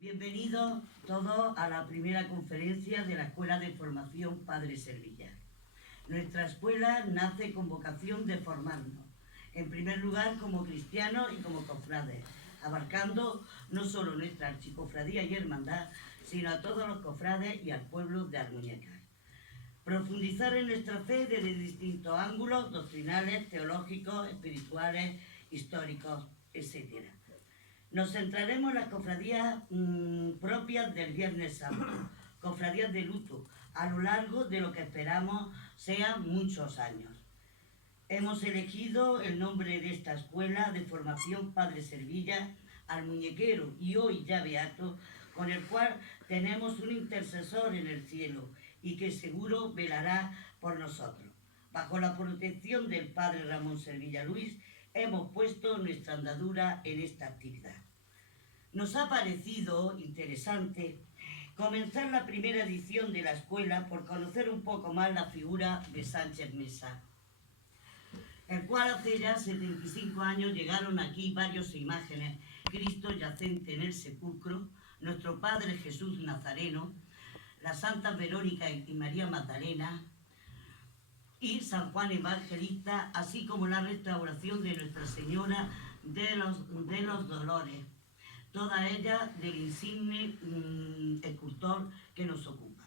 Bienvenidos todos a la primera conferencia de la Escuela de Formación Padre Servilla. Nuestra escuela nace con vocación de formarnos, en primer lugar como cristianos y como cofrades, abarcando no solo nuestra archicofradía y hermandad, sino a todos los cofrades y al pueblo de Almuñécar. Profundizar en nuestra fe desde distintos ángulos doctrinales, teológicos, espirituales, históricos, etc. Nos centraremos en las cofradías propias del Viernes Santo, cofradías de luto, a lo largo de lo que esperamos sean muchos años. Hemos elegido el nombre de esta escuela de formación Padre Servilla, Almuñequero y hoy ya beato, con el cual tenemos un intercesor en el cielo y que seguro velará por nosotros. Bajo la protección del Padre Ramón Servilla Luis, hemos puesto nuestra andadura en esta actividad. Nos ha parecido interesante comenzar la primera edición de la escuela por conocer un poco más la figura de Sánchez Mesa, el cual hace ya 75 años llegaron aquí varias imágenes: Cristo yacente en el sepulcro, nuestro Padre Jesús Nazareno, las Santas Verónica y María Magdalena y San Juan Evangelista, así como la restauración de Nuestra Señora de los Dolores, toda ella del insigne escultor que nos ocupa.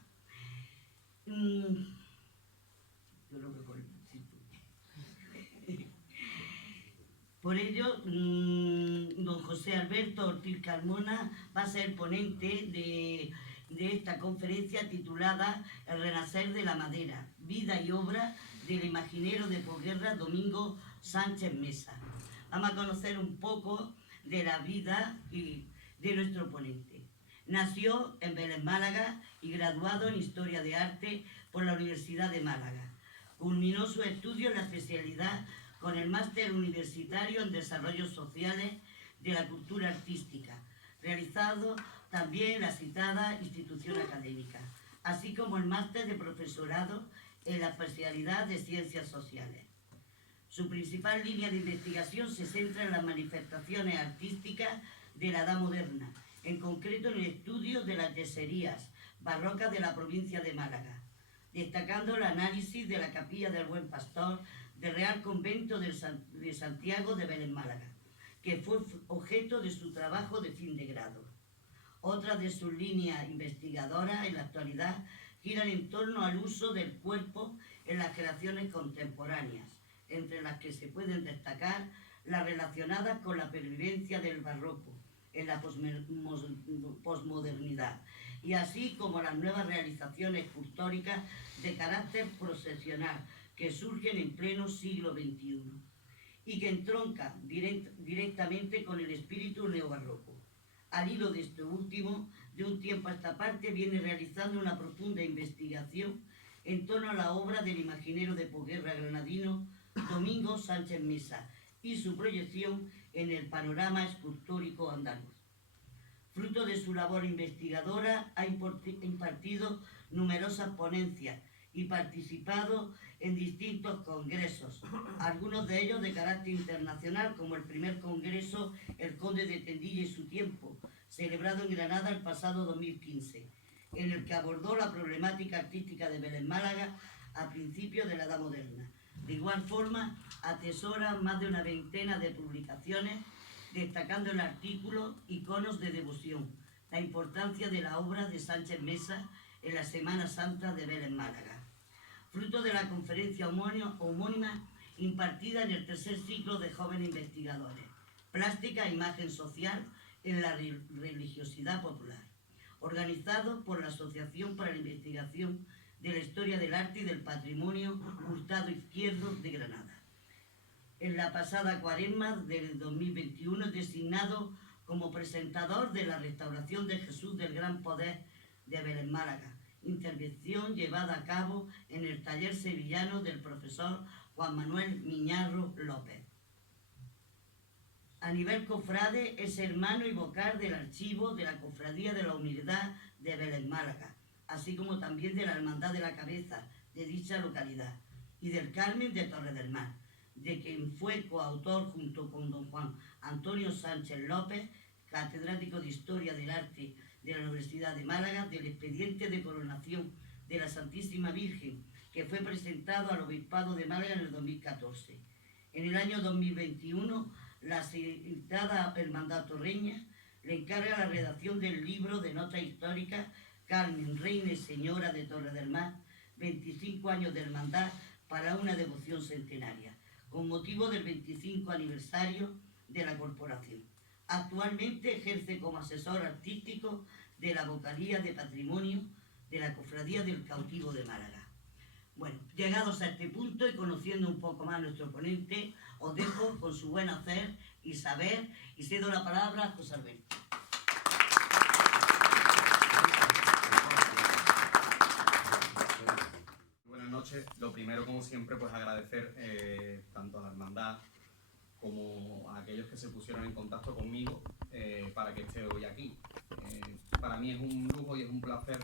Por ello, don José Alberto Ortiz Carmona va a ser ponente de esta conferencia titulada El renacer de la madera, vida y obra del imaginero de posguerra Domingo Sánchez Mesa. Vamos a conocer un poco de la vida y de nuestro ponente. Nació en Vélez, Málaga, y graduado en Historia de Arte por la Universidad de Málaga. Culminó sus estudios en la especialidad con el máster universitario en Desarrollos Sociales de la Cultura Artística, realizado también en la citada institución académica, así como el máster de profesorado en la especialidad de Ciencias Sociales. Su principal línea de investigación se centra en las manifestaciones artísticas de la Edad Moderna, en concreto en el estudio de las yeserías barrocas de la provincia de Málaga, destacando el análisis de la Capilla del Buen Pastor del Real Convento de Santiago de Vélez, Málaga, que fue objeto de su trabajo de fin de grado. Otras de sus líneas investigadoras en la actualidad giran en torno al uso del cuerpo en las creaciones contemporáneas, entre las que se pueden destacar las relacionadas con la pervivencia del barroco en la posmodernidad, y así como las nuevas realizaciones escultóricas de carácter procesional que surgen en pleno siglo XXI y que entroncan directamente con el espíritu neobarroco. Al hilo de esto último, de un tiempo a esta parte viene realizando una profunda investigación en torno a la obra del imaginero de posguerra granadino Domingo Sánchez Mesa y su proyección en el panorama escultórico andaluz. Fruto de su labor investigadora, ha impartido numerosas ponencias y participado en distintos congresos, algunos de ellos de carácter internacional, como el primer congreso El Conde de Tendilla y su tiempo, celebrado en Granada el pasado 2015, en el que abordó la problemática artística de Vélez, Málaga, a principios de la Edad Moderna. De igual forma, atesora más de una veintena de publicaciones, destacando el artículo Iconos de devoción, la importancia de la obra de Sánchez Mesa en la Semana Santa de Vélez, Málaga. Fruto de la conferencia homónima impartida en el tercer ciclo de jóvenes investigadores, Plástica e Imagen Social en la Religiosidad Popular, organizado por la Asociación para la Investigación de la Historia del Arte y del Patrimonio Hurtado Izquierdo de Granada. En la pasada cuaresma del 2021, designado como presentador de la restauración de Jesús del Gran Poder de Vélez, Málaga, intervención llevada a cabo en el taller sevillano del profesor Juan Manuel Miñarro López. A nivel cofrade, es hermano y vocal del archivo de la Cofradía de la Humildad de Vélez, Málaga, así como también de la Hermandad de la Cabeza de dicha localidad y del Carmen de Torre del Mar, de quien fue coautor junto con don Juan Antonio Sánchez López, catedrático de Historia del Arte de la Universidad de Málaga, del expediente de coronación de la Santísima Virgen, que fue presentado al Obispado de Málaga en el 2014. En el año 2021, la citada Hermandad Torreña le encarga la redacción del libro de notas históricas Carmen, Reina y Señora de Torre del Mar, 25 años de hermandad para una devoción centenaria, con motivo del 25 aniversario de la corporación. Actualmente ejerce como asesor artístico de la Vocalía de Patrimonio de la Cofradía del Cautivo de Málaga. Bueno, llegados a este punto y conociendo un poco más a nuestro ponente, os dejo con su buen hacer y saber y cedo la palabra a José Alberto. Buenas noches. Lo primero, como siempre, pues agradecer tanto a la hermandad como a aquellos que se pusieron en contacto conmigo para que esté hoy aquí. Para mí es un lujo y es un placer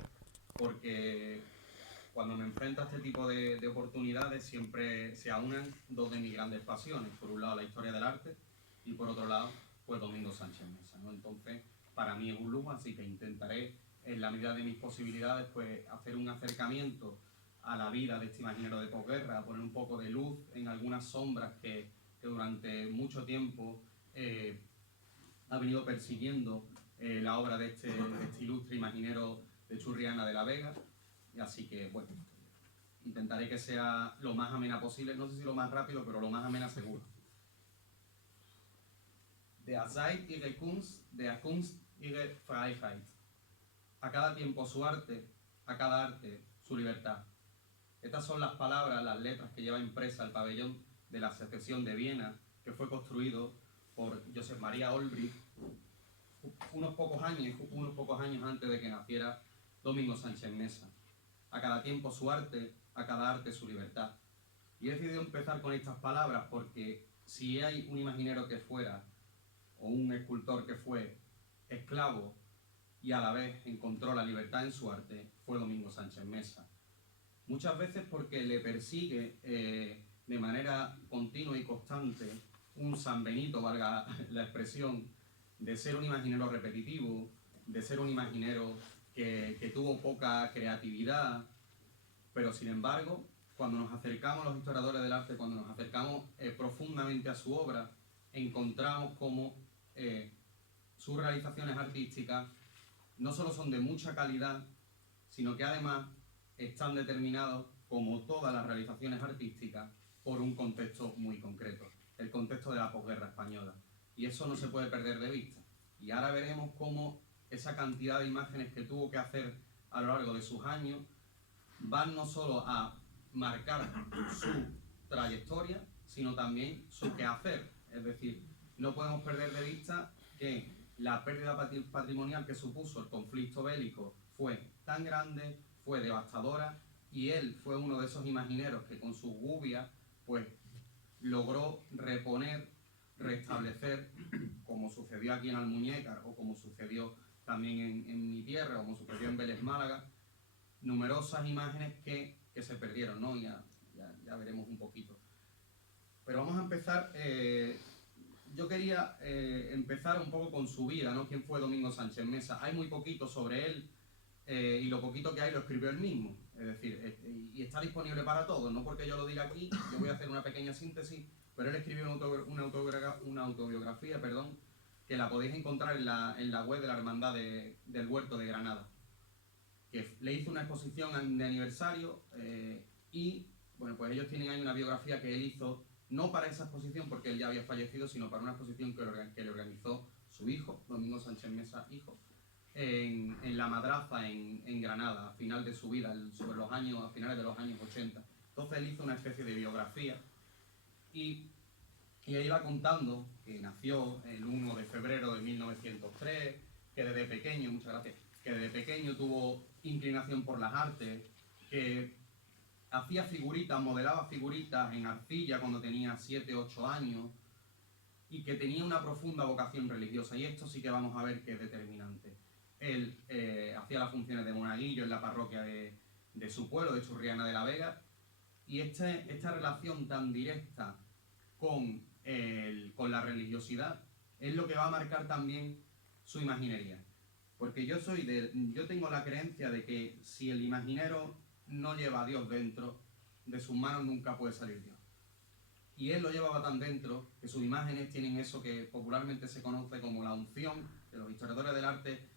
porque cuando me enfrento a este tipo de oportunidades siempre se aunan dos de mis grandes pasiones. Por un lado la historia del arte y por otro lado pues Domingo Sánchez Mesa, ¿no? Entonces para mí es un lujo, así que intentaré en la medida de mis posibilidades pues hacer un acercamiento a la vida de este imaginero de posguerra, poner un poco de luz en algunas sombras que durante mucho tiempo ha venido persiguiendo la obra de este ilustre imaginero de Churriana de la Vega. Y así que, bueno, intentaré que sea lo más amena posible, no sé si lo más rápido, pero lo más amena seguro. Der Zeit ihre Kunst, der Kunst ihre Freiheit. A cada tiempo su arte, a cada arte su libertad. Estas son las palabras, las letras que lleva impresa el pabellón de la Secesión de Viena, que fue construido por Josep Maria Olbricht unos pocos años antes de que naciera Domingo Sánchez Mesa. A cada tiempo su arte, a cada arte su libertad. Y he decidido empezar con estas palabras porque si hay un imaginero que fuera, o un escultor que fue esclavo y a la vez encontró la libertad en su arte, fue Domingo Sánchez Mesa. Muchas veces porque le persigue de manera continua y constante un San Benito, valga la expresión, de ser un imaginero repetitivo, de ser un imaginero que tuvo poca creatividad, pero sin embargo, cuando nos acercamos los historiadores del arte, cuando nos acercamos profundamente a su obra, encontramos cómo sus realizaciones artísticas no solo son de mucha calidad, sino que además están determinados, como todas las realizaciones artísticas, por un contexto muy concreto, el contexto de la posguerra española. Y eso no se puede perder de vista. Y ahora veremos cómo esa cantidad de imágenes que tuvo que hacer a lo largo de sus años van no solo a marcar su trayectoria, sino también su quehacer. Es decir, no podemos perder de vista que la pérdida patrimonial que supuso el conflicto bélico fue tan grande, fue devastadora, y él fue uno de esos imagineros que con sus gubias pues logró reponer, restablecer, como sucedió aquí en Almuñécar o como sucedió también en mi tierra, como sucedió en Vélez Málaga, numerosas imágenes que se perdieron, ¿no? Ya veremos un poquito. Pero vamos a empezar. Yo quería empezar un poco con su vida, ¿no? ¿Quién fue Domingo Sánchez Mesa? Hay muy poquito sobre él y lo poquito que hay lo escribió él mismo. Es decir, y está disponible para todos, no porque yo lo diga aquí, yo voy a hacer una pequeña síntesis, pero él escribió una autobiografía, que la podéis encontrar en la web de la Hermandad del Huerto de Granada, que le hizo una exposición de aniversario y, bueno, pues ellos tienen ahí una biografía que él hizo, no para esa exposición porque él ya había fallecido, sino para una exposición que le organizó su hijo, Domingo Sánchez Mesa, hijo, en La Madraza, en Granada, a final de su vida, a finales de los años 80. Entonces él hizo una especie de biografía y ahí va contando que nació el 1 de febrero de 1903, que desde pequeño, muchas gracias, que desde pequeño tuvo inclinación por las artes, que hacía figuritas, modelaba figuritas en arcilla cuando tenía 7, 8 años y que tenía una profunda vocación religiosa, y esto sí que vamos a ver que es determinante. Él hacía las funciones de monaguillo en la parroquia de su pueblo, de Churriana de la Vega, y esta relación tan directa con la religiosidad es lo que va a marcar también su imaginería. Porque yo tengo la creencia de que si el imaginero no lleva a Dios dentro, de sus manos nunca puede salir Dios. Y él lo llevaba tan dentro que sus imágenes tienen eso que popularmente se conoce como la unción, que los historiadores del arte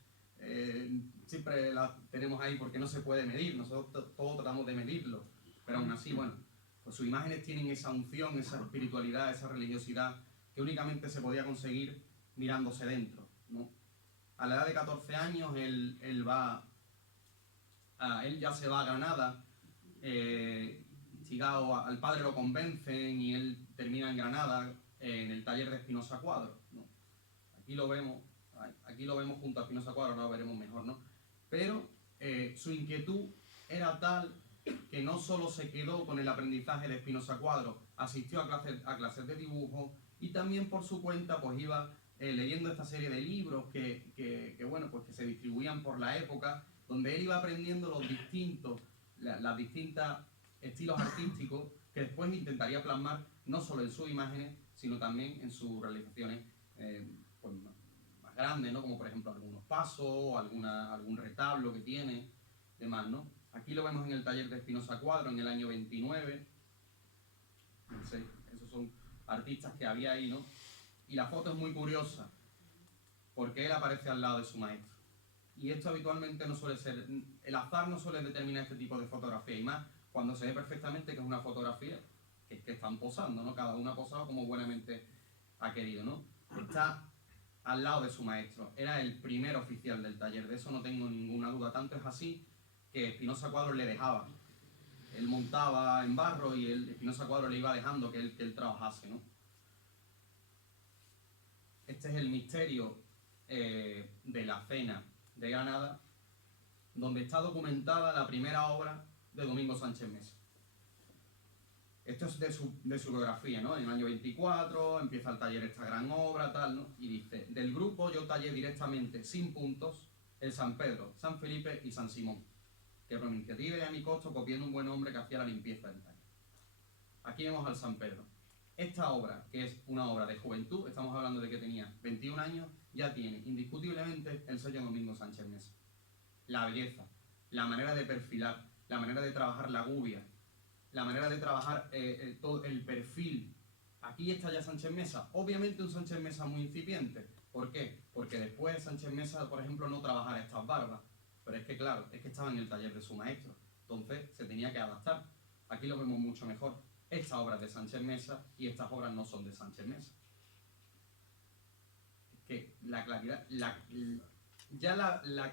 siempre la tenemos ahí porque no se puede medir, nosotros todos tratamos de medirlo, pero aún así, bueno, pues sus imágenes tienen esa unción, esa espiritualidad, esa religiosidad que únicamente se podía conseguir mirándose dentro, ¿no? A la edad de 14 años él ya se va a Granada, al padre lo convencen y él termina en Granada en el taller de Espinosa Cuadro, ¿no? Aquí lo vemos junto a Espinosa Cuadro, ahora lo veremos mejor, ¿no? Pero su inquietud era tal que no solo se quedó con el aprendizaje de Espinosa Cuadro, asistió a clases de dibujo y también por su cuenta pues iba leyendo esta serie de libros que se distribuían por la época, donde él iba aprendiendo las distintas estilos artísticos que después intentaría plasmar no solo en sus imágenes, sino también en sus realizaciones más grandes, ¿no? Como por ejemplo algunos pasos, algún retablo que tiene, demás, ¿no? Aquí lo vemos en el taller de Espinosa Cuadro en el año 29. Esos son artistas que había ahí, ¿no? Y la foto es muy curiosa, porque él aparece al lado de su maestro. Y esto habitualmente no suele ser, el azar no suele determinar este tipo de fotografía, y más cuando se ve perfectamente que es una fotografía que están posando, ¿no? Cada uno ha posado como buenamente ha querido, ¿no? Está al lado de su maestro, era el primer oficial del taller, de eso no tengo ninguna duda, tanto es así que Espinosa Cuadro le dejaba. Él montaba en barro y Espinosa Cuadro le iba dejando que él trabajase, ¿no? Este es el misterio de la cena de Granada, donde está documentada la primera obra de Domingo Sánchez Mesa. Esto es de su biografía, ¿no? En el año 24 empieza el taller esta gran obra, tal, ¿no? Y dice, del grupo yo tallé directamente, sin puntos, el San Pedro, San Felipe y San Simón, que por mi iniciativa y a mi costo copié de un buen hombre que hacía la limpieza del taller. Aquí vemos al San Pedro. Esta obra, que es una obra de juventud, estamos hablando de que tenía 21 años, ya tiene indiscutiblemente el sello Domingo Sánchez Mesa. La belleza, la manera de perfilar, la manera de trabajar la gubia, la manera de trabajar todo el perfil. Aquí está ya Sánchez Mesa. Obviamente un Sánchez Mesa muy incipiente. ¿Por qué? Porque después Sánchez Mesa, por ejemplo, no trabajara estas barbas. Pero es que, claro, es que estaba en el taller de su maestro. Entonces se tenía que adaptar. Aquí lo vemos mucho mejor. Esta obra es de Sánchez Mesa y estas obras no son de Sánchez Mesa. Es que la claridad, la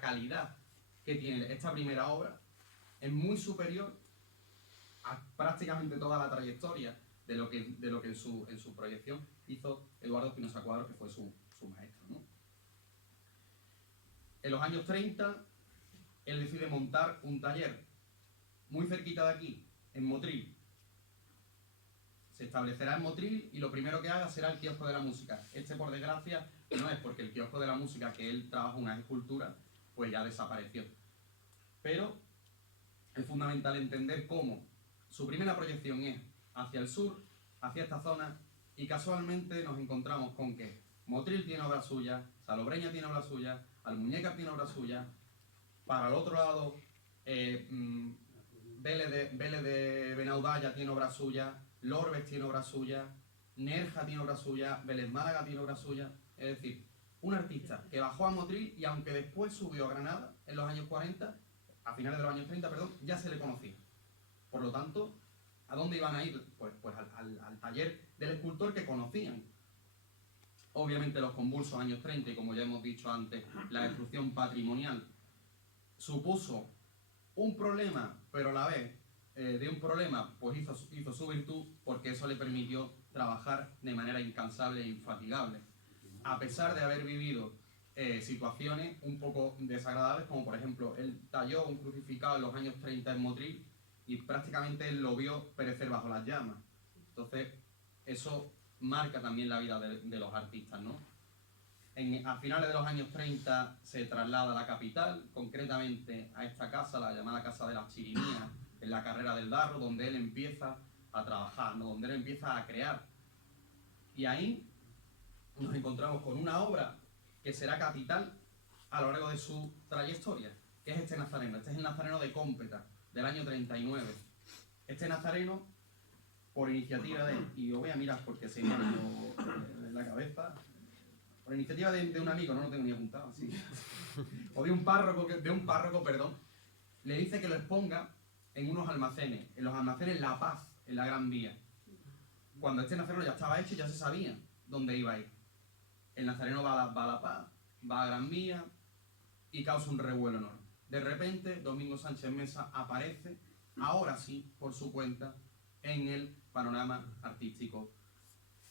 calidad que tiene esta primera obra es muy superior a prácticamente toda la trayectoria de lo que en su proyección hizo Eduardo Espinosa Cuadro, que fue su maestro, ¿no? En los años 30, él decide montar un taller muy cerquita de aquí, en Motril. Se establecerá en Motril y lo primero que haga será el kiosco de la música. Este, por desgracia, no es porque el kiosco de la música, que él trabaja una escultura, pues ya desapareció. Pero es fundamental entender cómo su primera proyección es hacia el sur, hacia esta zona, y casualmente nos encontramos con que Motril tiene obra suya, Salobreña tiene obra suya, Almuñécar tiene obra suya, para el otro lado, Vélez de Benaudalla tiene obra suya, Lorbes tiene obra suya, Nerja tiene obra suya, Vélez Málaga tiene obra suya. Es decir, un artista que bajó a Motril y aunque después subió a Granada en los años 40, a finales de los años 30, perdón, ya se le conocía. Por lo tanto, ¿a dónde iban a ir? Pues al taller del escultor que conocían. Obviamente los convulsos años 30 y, como ya hemos dicho antes, la destrucción patrimonial supuso un problema, pero a la vez de un problema pues hizo su virtud, porque eso le permitió trabajar de manera incansable e infatigable, a pesar de haber vivido situaciones un poco desagradables, como por ejemplo él talló un crucificado en los años 30 en Motril y prácticamente él lo vio perecer bajo las llamas. Entonces eso marca también la vida de los artistas, ¿no? A finales de los años 30 se traslada a la capital, concretamente a esta casa, la llamada Casa de las Chirimías, en la Carrera del Darro, donde él empieza a trabajar, ¿no? Donde él empieza a crear. Y ahí nos encontramos con una obra que será capital a lo largo de su trayectoria, que es este nazareno. Este es el nazareno de Cómpeta, del año 39. Este nazareno, por iniciativa de... Y lo voy a mirar porque se me ha ido en la cabeza. Por iniciativa de un amigo, no lo tengo ni apuntado, así. O de un párroco, perdón. Le dice que lo exponga en unos almacenes, en los almacenes La Paz, en la Gran Vía. Cuando este nazareno ya estaba hecho, ya se sabía dónde iba a ir. El nazareno va a La Paz, va a Gran Vía y causa un revuelo enorme. De repente, Domingo Sánchez Mesa aparece, ahora sí, por su cuenta, en el panorama artístico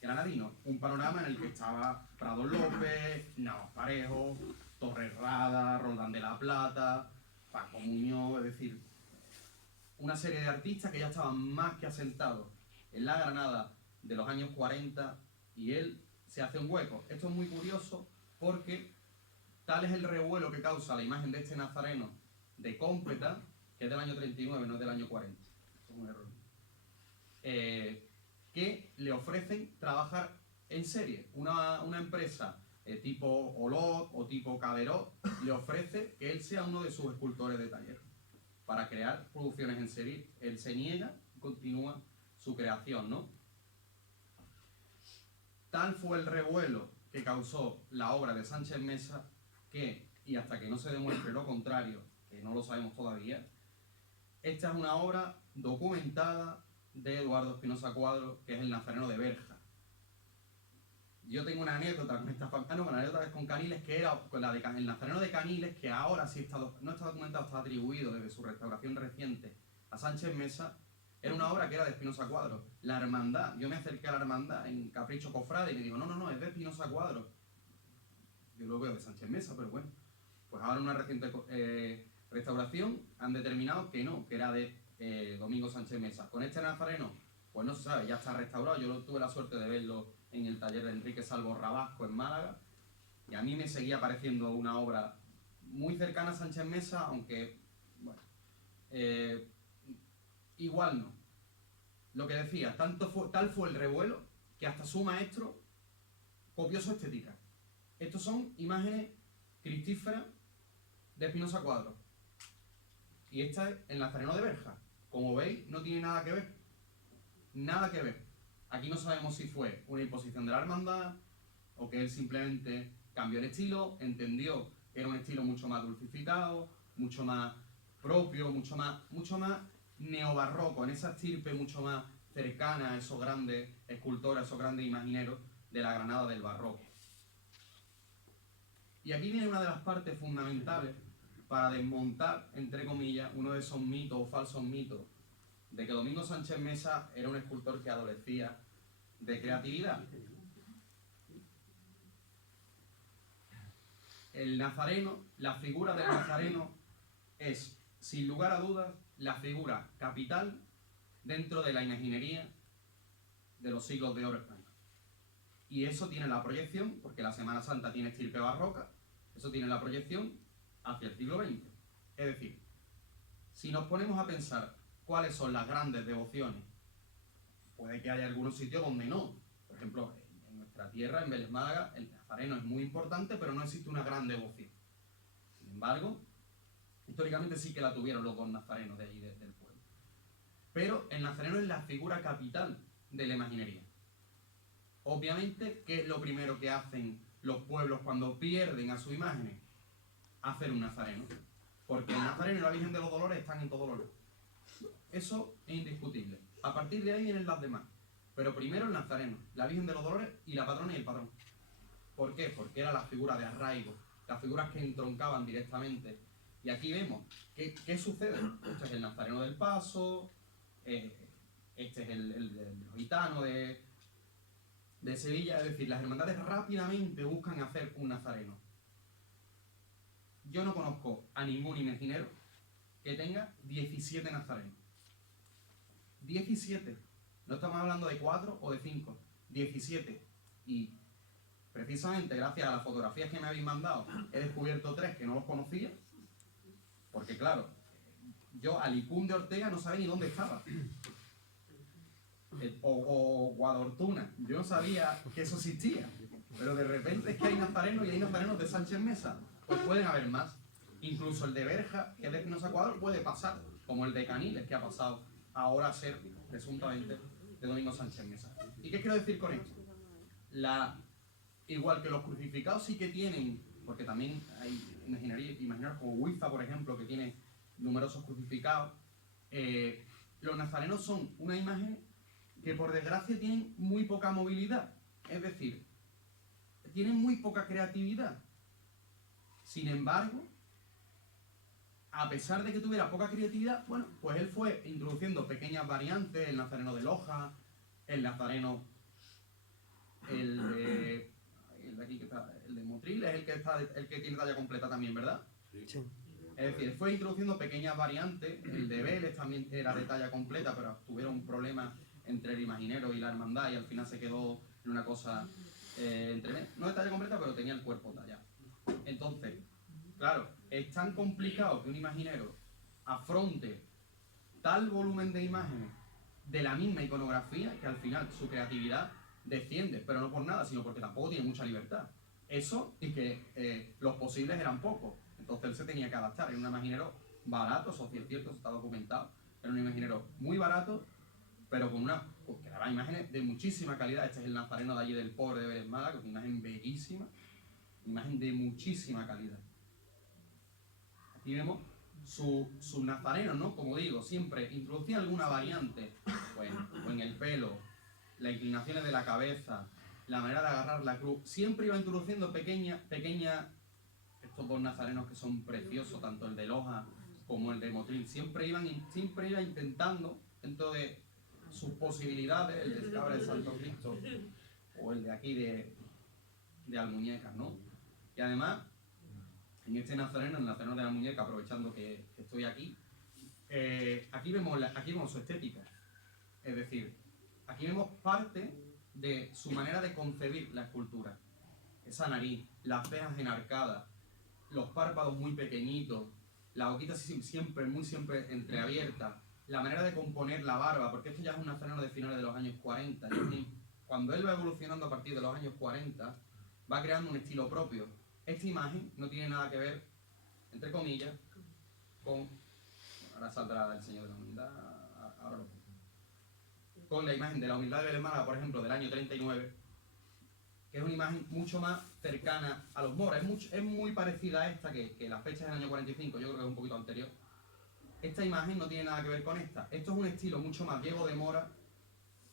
granadino. Un panorama en el que estaba Prado López, Navas Parejo, Torres Rada, Roldán de la Plata, Paco Muñoz, es decir, una serie de artistas que ya estaban más que asentados en la Granada de los años 40 y él se hace un hueco. Esto es muy curioso porque tal es el revuelo que causa la imagen de este nazareno de Cómpeta, que es del año 39, no es del año 40. Esto es un error. Que le ofrecen trabajar en serie. Una empresa tipo Olot o tipo Caderot le ofrece que él sea uno de sus escultores de taller para crear producciones en serie. Él se niega y continúa su creación, ¿no? Tal fue el revuelo que causó la obra de Sánchez Mesa que, y hasta que no se demuestre lo contrario, que no lo sabemos todavía, esta es una obra documentada de Eduardo Espinosa Cuadro, que es el nazareno de Berja. Yo tengo una anécdota con esta familia, una anécdota con Caniles, que era el nazareno de Caniles, que ahora sí no está documentado, está atribuido desde su restauración reciente a Sánchez Mesa. Era una obra que era de Espinosa Cuadro. La hermandad, yo me acerqué a la hermandad en Capricho Cofrade y le digo, no, es de Espinosa Cuadro. Yo lo veo de Sánchez Mesa, pero bueno. Pues ahora en una reciente restauración han determinado que no, que era de Domingo Sánchez Mesa. Con este nazareno, pues no se sabe, ya está restaurado. Yo tuve la suerte de verlo en el taller de Enrique Salvo Rabasco en Málaga. Y a mí me seguía pareciendo una obra muy cercana a Sánchez Mesa, aunque, bueno, igual no. Lo que decía, tal fue el revuelo que hasta su maestro copió su estética. Estos son imágenes cristíferas de Espinosa Cuadro. Y esta es el nazareno de Berja. Como veis, no tiene nada que ver. Nada que ver. Aquí no sabemos si fue una imposición de la hermandad o que él simplemente cambió el estilo, entendió que era un estilo mucho más dulcificado, mucho más propio, mucho más neobarroco, en esa estirpe mucho más cercana a esos grandes escultores, a esos grandes imagineros de la Granada del barroco. Y aquí viene una de las partes fundamentales para desmontar, entre comillas, uno de esos mitos o falsos mitos de que Domingo Sánchez Mesa era un escultor que adolecía de creatividad. El nazareno, la figura del nazareno es, sin lugar a dudas, la figura capital dentro de la imaginería de los siglos de oro español. Y eso tiene la proyección, porque la Semana Santa tiene estirpe barroca, eso tiene la proyección hacia el siglo XX. Es decir, si nos ponemos a pensar cuáles son las grandes devociones, puede que haya algunos sitios donde no. Por ejemplo, en nuestra tierra, en Vélez Málaga, el nazareno es muy importante, pero no existe una gran devoción. Sin embargo, históricamente sí que la tuvieron los dos nazarenos de allí del pueblo. Pero el nazareno es la figura capital de la imaginería. Obviamente, ¿qué es lo primero que hacen los pueblos cuando pierden a sus imágenes? Hacer un nazareno. Porque el nazareno y la Virgen de los Dolores están en todo lado. Eso es indiscutible. A partir de ahí vienen las demás. Pero primero el nazareno, la Virgen de los Dolores y la patrona y el patrón. ¿Por qué? Porque era la figura de arraigo, las figuras que entroncaban directamente. Y aquí vemos, ¿qué sucede? Este es el nazareno del Paso, este es el gitano de Sevilla. Es decir, las hermandades rápidamente buscan hacer un nazareno. Yo no conozco a ningún imaginero que tenga 17 nazarenos. 17. No estamos hablando de 4 o de 5. 17. Y precisamente gracias a las fotografías que me habéis mandado, he descubierto 3 que no los conocía. Porque claro, yo a Licún de Ortega no sabía ni dónde estaba. O Guadortuna. Yo no sabía que eso existía. pero de repente es que hay nazarenos y hay nazarenos de Sánchez Mesa. Pues pueden haber más. Incluso el de Berja, que es de Espinosa Cuadro, puede pasar, como el de Caniles, que ha pasado ahora a ser, presuntamente, de Domingo Sánchez Mesa. ¿Y qué quiero decir con esto? Igual que los crucificados sí que tienen, porque también hay imaginaros como Huiza, por ejemplo, que tiene numerosos crucificados, los nazarenos son una imagen que por desgracia tienen muy poca movilidad, es decir, tienen muy poca creatividad. Sin embargo, a pesar de que tuviera poca creatividad, bueno, pues él fue introduciendo pequeñas variantes, el nazareno de Loja, el nazareno, el de aquí que está, el de Motril, es el que tiene talla completa también, ¿verdad? Sí. Es decir, fue introduciendo pequeñas variantes, el de Vélez también era de talla completa, pero tuvieron un problema entre el imaginero y la hermandad y al final se quedó en una cosa no de talla completa, pero tenía el cuerpo tallado. Entonces, claro, es tan complicado que un imaginero afronte tal volumen de imágenes de la misma iconografía que al final su creatividad desciende, pero no por nada, sino porque tampoco tiene mucha libertad. Eso y que los posibles eran pocos. Entonces él se tenía que adaptar. Era un imaginero barato, eso sí es cierto, eso está documentado. Era un imaginero muy barato, pero que daba imágenes de muchísima calidad. Este es el nazareno de allí del Pobre de Vélez Málaga, que es una imagen bellísima, una imagen de muchísima calidad. Aquí vemos sus nazarenos, ¿no? Como digo, siempre introducía alguna variante, pues, o en el pelo, las inclinaciones de la cabeza, la manera de agarrar la cruz. Siempre iba introduciendo pequeñas estos dos nazarenos que son preciosos, tanto el de Loja como el de Motril, siempre iba intentando, dentro de sus posibilidades, el de Cabra de Santo Cristo o el de aquí de Almuñécar, ¿no? Y además, en este nazareno, el nazareno de Almuñécar, aprovechando que estoy aquí, aquí vemos su estética. Es decir, aquí vemos parte de su manera de concebir la escultura. Esa nariz, las cejas enarcadas, los párpados muy pequeñitos, la boquita siempre entreabierta, la manera de componer la barba, porque esto ya es un nazareno de finales de los años 40. Y cuando él va evolucionando a partir de los años 40, va creando un estilo propio. Esta imagen no tiene nada que ver, entre comillas, con... Ahora saldrá el Señor de la Humildad, ahora lo pongo. Con la imagen de la Humildad de Vélez Málaga, por ejemplo, del año 39, que es una imagen mucho más cercana a los moros. Es muy parecida a esta, que la fecha es del año 45, yo creo que es un poquito anterior. Esta imagen no tiene nada que ver con esta. Esto es un estilo mucho más Diego de Mora,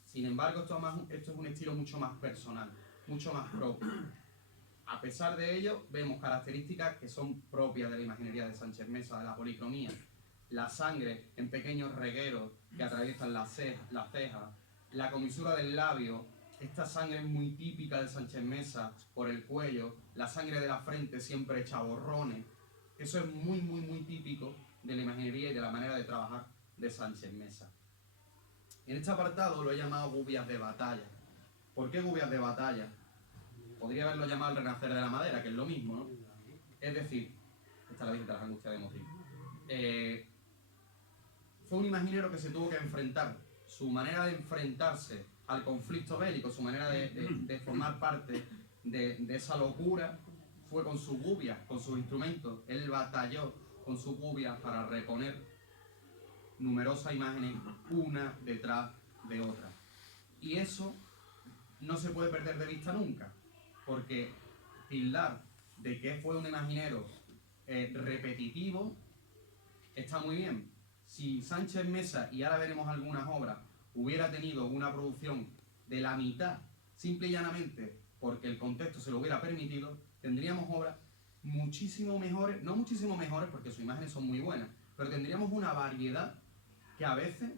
sin embargo, esto es un estilo mucho más personal, mucho más propio. A pesar de ello, vemos características que son propias de la imaginería de Sánchez Mesa, de la policromía. La sangre en pequeños regueros que atraviesan las cejas, la comisura del labio. Esta sangre es muy típica de Sánchez Mesa por el cuello, la sangre de la frente siempre hecha borrones. Eso es muy, muy, muy típico de la imaginería y de la manera de trabajar de Sánchez Mesa. En este apartado lo he llamado gubias de batalla. ¿Por qué gubias de batalla? Podría haberlo llamado el renacer de la madera, que es lo mismo, ¿no? Es decir, esta es la visita a las angustias de Motril. Fue un imaginero que se tuvo que enfrentar. Su manera de enfrentarse al conflicto bélico, su manera de formar parte de esa locura, fue con sus gubias, con sus instrumentos. Él batalló con sus gubias para reponer numerosas imágenes una detrás de otra. Y eso no se puede perder de vista nunca, porque tildar de que fue un imaginero repetitivo está muy bien. Si Sánchez Mesa, y ahora veremos algunas obras, hubiera tenido una producción de la mitad, simple y llanamente porque el contexto se lo hubiera permitido, tendríamos obras muchísimo mejores, no muchísimo mejores porque sus imágenes son muy buenas, pero tendríamos una variedad que a veces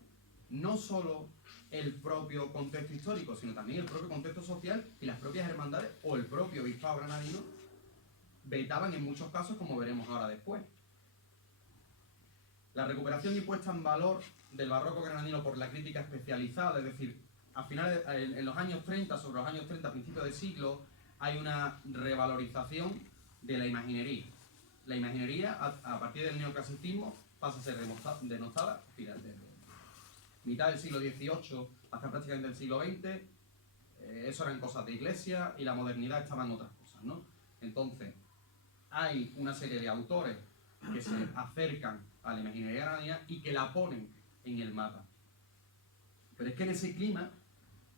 no solo el propio contexto histórico, sino también el propio contexto social y las propias hermandades o el propio obispado granadino vetaban en muchos casos, como veremos ahora después. La recuperación y puesta en valor del barroco granadino por la crítica especializada, es decir, a finales, en los años 30, sobre los años 30, a principios de siglo, hay una revalorización de la imaginería. La imaginería, a partir del neoclasicismo, pasa a ser denostada, desde mitad del siglo XVIII hasta prácticamente el siglo XX, eso eran cosas de iglesia y la modernidad estaba en otras cosas, ¿no? Entonces, hay una serie de autores que se acercan a la imaginería granadina y que la ponen en el mapa. Pero es que en ese clima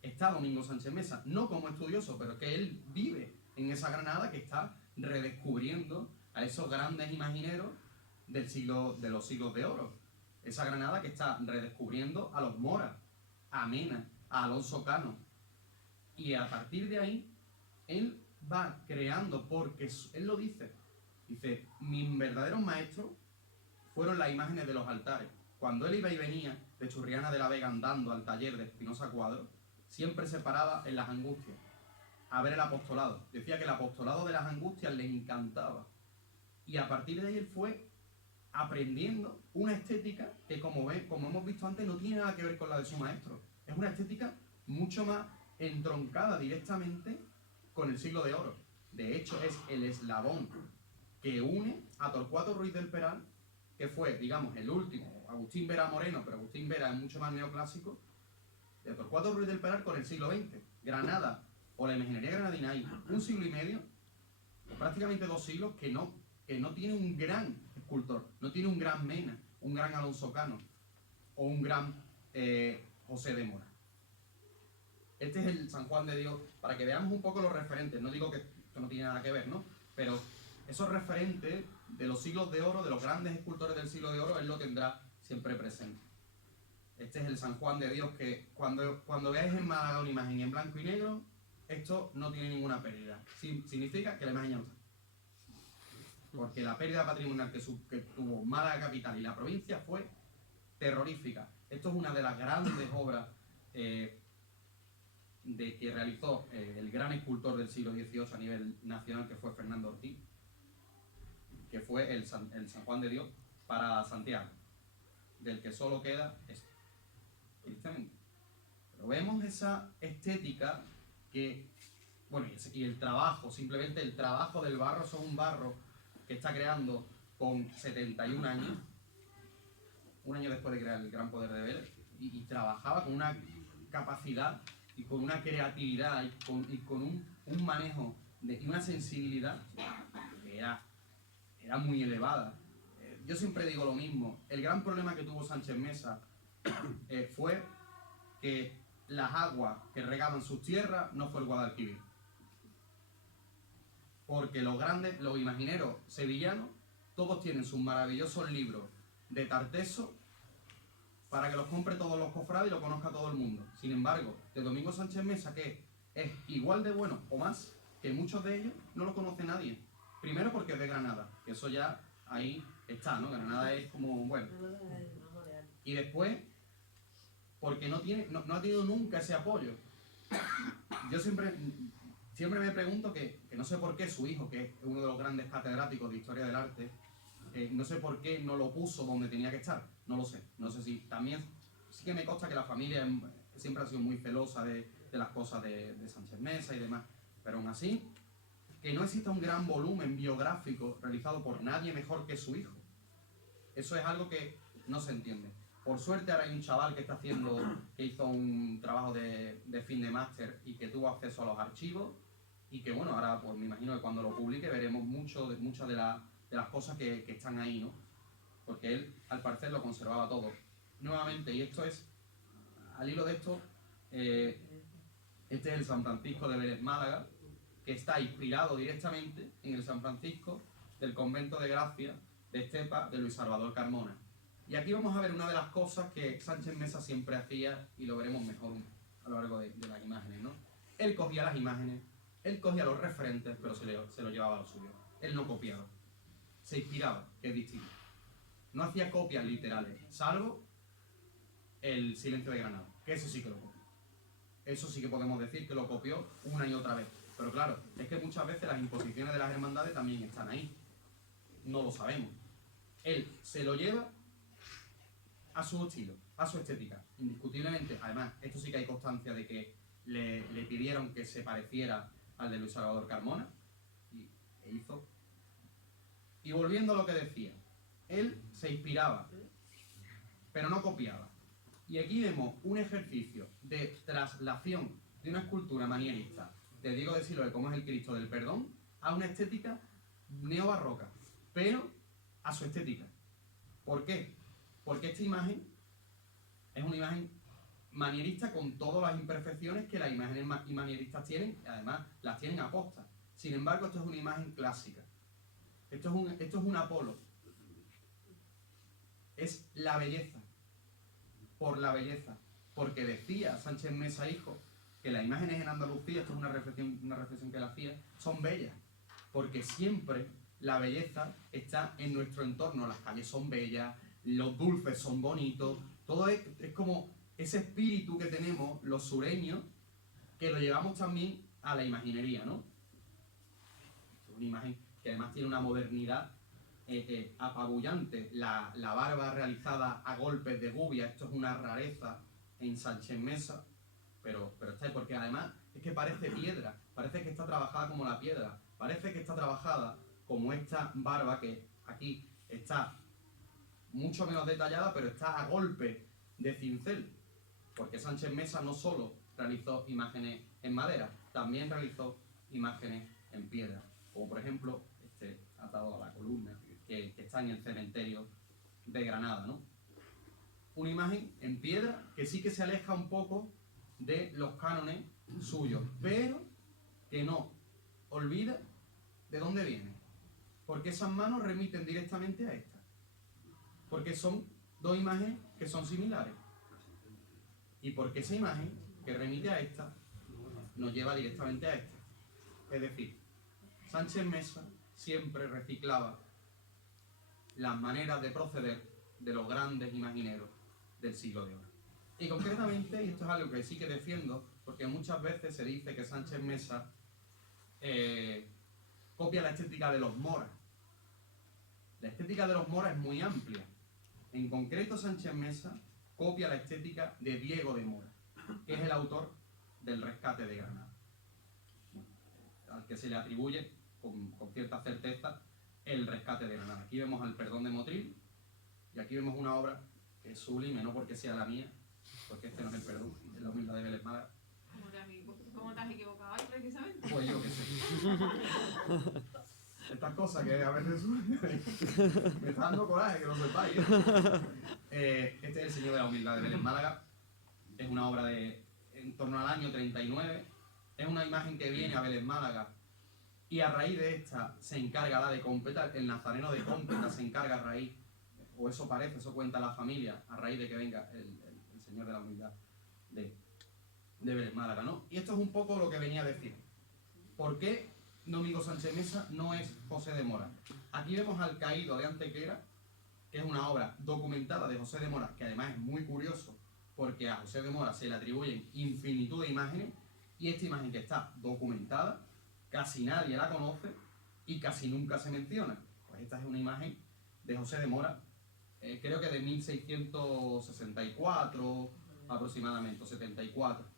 está Domingo Sánchez Mesa, no como estudioso, pero que él vive en esa Granada que está redescubriendo a esos grandes imagineros de los siglos de oro. Esa Granada que está redescubriendo a los Mora, a Mena, a Alonso Cano. Y a partir de ahí, él va creando, porque él lo dice, mis verdaderos maestros fueron las imágenes de los altares. Cuando él iba y venía de Churriana de la Vega andando al taller de Espinosa Cuadro, siempre se paraba en las Angustias a ver el apostolado. Decía que el apostolado de las Angustias le encantaba. Y a partir de ahí él fue aprendiendo una estética que, como hemos visto antes, no tiene nada que ver con la de su maestro. Es una estética mucho más entroncada directamente con el siglo de oro. De hecho, es el eslabón que une a Torcuato Ruiz del Peral, que fue, digamos, el último, Agustín Vera Moreno, pero Agustín Vera es mucho más neoclásico, de Torcuato Ruiz del Peral con el siglo XX. Granada, o la imaginería granadina, hay un siglo y medio, prácticamente 2 siglos, que no tiene un gran escultor, no tiene un gran Mena, un gran Alonso Cano, o un gran José de Mora. Este es el San Juan de Dios, para que veamos un poco los referentes. No digo que esto no tiene nada que ver, ¿no? Pero esos referentes de los siglos de oro, de los grandes escultores del siglo de oro, él lo tendrá siempre presente. Este es el San Juan de Dios que cuando veáis en Málaga una imagen en blanco y negro, esto no tiene ninguna pérdida. Significa que la imagen ya no está. Porque la pérdida patrimonial que tuvo Málaga capital y la provincia fue terrorífica. Esto es una de las grandes obras que realizó el gran escultor del siglo XVIII a nivel nacional, que fue Fernando Ortiz, que fue el San Juan de Dios para Santiago, del que solo queda esto, tristemente. Pero vemos esa estética que, bueno, y el trabajo, simplemente el trabajo del barro. Eso es un barro que está creando con 71 años, un año después de crear el Gran Poder de Vélez, y trabajaba con una capacidad y con una creatividad y con un manejo y una sensibilidad que era muy elevada. Yo siempre digo lo mismo, el gran problema que tuvo Sánchez Mesa fue que las aguas que regaban sus tierras no fue el Guadalquivir. Porque los imagineros sevillanos, todos tienen sus maravillosos libros de Tarteso para que los compre todos los cofrades y lo conozca todo el mundo. Sin embargo, de Domingo Sánchez Mesa, que es igual de bueno o más, que muchos de ellos no lo conoce nadie. Primero porque es de Granada, que eso ya ahí está, ¿no? Granada es como, bueno. Y después, porque no ha tenido nunca ese apoyo. Yo siempre me pregunto que no sé por qué su hijo, que es uno de los grandes catedráticos de Historia del Arte, no sé por qué no lo puso donde tenía que estar. No lo sé. No sé si también... Sí que me consta que la familia siempre ha sido muy celosa de las cosas de Sánchez Mesa y demás. Pero aún así, que no exista un gran volumen biográfico realizado por nadie mejor que su hijo. Eso es algo que no se entiende. Por suerte ahora hay un chaval que hizo un trabajo de fin de máster y que tuvo acceso a los archivos y que, bueno, ahora pues me imagino que cuando lo publique veremos muchas de las cosas que están ahí, ¿no? Porque él, al parecer, lo conservaba todo. Nuevamente, y esto es, al hilo de esto, este es el San Francisco de Vélez Málaga, que está inspirado directamente en el San Francisco del convento de Gracia de Estepa de Luis Salvador Carmona. Y aquí vamos a ver una de las cosas que Sánchez Mesa siempre hacía, y lo veremos mejor a lo largo de las imágenes, ¿no? Él cogía las imágenes, él cogía los referentes, pero se lo llevaba a lo suyo. Él no copiaba, se inspiraba, que es distinto. No hacía copias literales, salvo el Silencio de Granada, que eso sí que lo copió. Eso sí que podemos decir que lo copió una y otra vez. Pero claro, es que muchas veces las imposiciones de las hermandades también están ahí. No lo sabemos. Él se lo lleva a su estilo, a su estética, indiscutiblemente. Además, esto sí que hay constancia de que le pidieron que se pareciera al de Luis Salvador Carmona, e hizo. Y volviendo a lo que decía, él se inspiraba, pero no copiaba. Y aquí vemos un ejercicio de traslación de una escultura manierista de Diego de Siloé, como es el Cristo del Perdón, a una estética neobarroca, pero a su estética. ¿Por qué? Porque esta imagen es una imagen manierista con todas las imperfecciones que las imágenes manieristas tienen, y además las tienen aposta. Sin embargo, esto es una imagen clásica. Esto es un Apolo. Es la belleza, por la belleza. Porque decía Sánchez Mesa, hijo, que las imágenes en Andalucía, esto es una reflexión que él hacía, son bellas. Porque siempre la belleza está en nuestro entorno. Las calles son bellas, los dulces son bonitos, todo es como ese espíritu que tenemos los sureños, que lo llevamos también a la imaginería, ¿no? Es una imagen que además tiene una modernidad apabullante. La barba realizada a golpes de gubia, esto es una rareza en Sánchez Mesa, pero está ahí porque además es que parece piedra, parece que está trabajada como la piedra, parece que está trabajada como esta barba que aquí está mucho menos detallada, pero está a golpe de cincel, porque Sánchez Mesa no solo realizó imágenes en madera, también realizó imágenes en piedra, como por ejemplo este atado a la columna que está en el cementerio de Granada, ¿no? Una imagen en piedra que sí que se aleja un poco de los cánones suyos, pero que no olvida de dónde viene, porque esas manos remiten directamente a esta, porque son dos imágenes que son similares, y porque esa imagen que remite a esta nos lleva directamente a esta. Es decir, Sánchez Mesa siempre reciclaba las maneras de proceder de los grandes imagineros del siglo de oro. Y concretamente, y esto es algo que sí que defiendo, porque muchas veces se dice que Sánchez Mesa copia la estética de los Moras. La estética de los Moras es muy amplia. En concreto, Sánchez Mesa copia la estética de Diego de Mora, que es el autor del Rescate de Granada, al que se le atribuye con cierta certeza el Rescate de Granada. Aquí vemos al Perdón de Motril, y aquí vemos una obra que es sublime, no porque sea la mía, porque este no es el Perdón, es la humildad de Vélez Málaga. ¿Cómo te has equivocado ahí precisamente? Pues yo qué sé. Estas cosas que a veces me está dando coraje que lo sepáis. Este es el Señor de la Humildad de Vélez Málaga. Es una obra de en torno al año 39. Es una imagen que viene a Vélez Málaga y a raíz de esta se encarga la de Cómpeta. El nazareno de Cómpeta se encarga a raíz, o eso parece, eso cuenta la familia, a raíz de que venga el Señor de la Humildad de Vélez Málaga, ¿no? Y esto es un poco lo que venía a decir. ¿Por qué Domingo Sánchez Mesa no es José de Mora? Aquí vemos al Caído de Antequera, que es una obra documentada de José de Mora, que además es muy curioso, porque a José de Mora se le atribuyen infinitud de imágenes, y esta imagen que está documentada, casi nadie la conoce y casi nunca se menciona. Pues esta es una imagen de José de Mora, creo que de 1664 aproximadamente, o 74,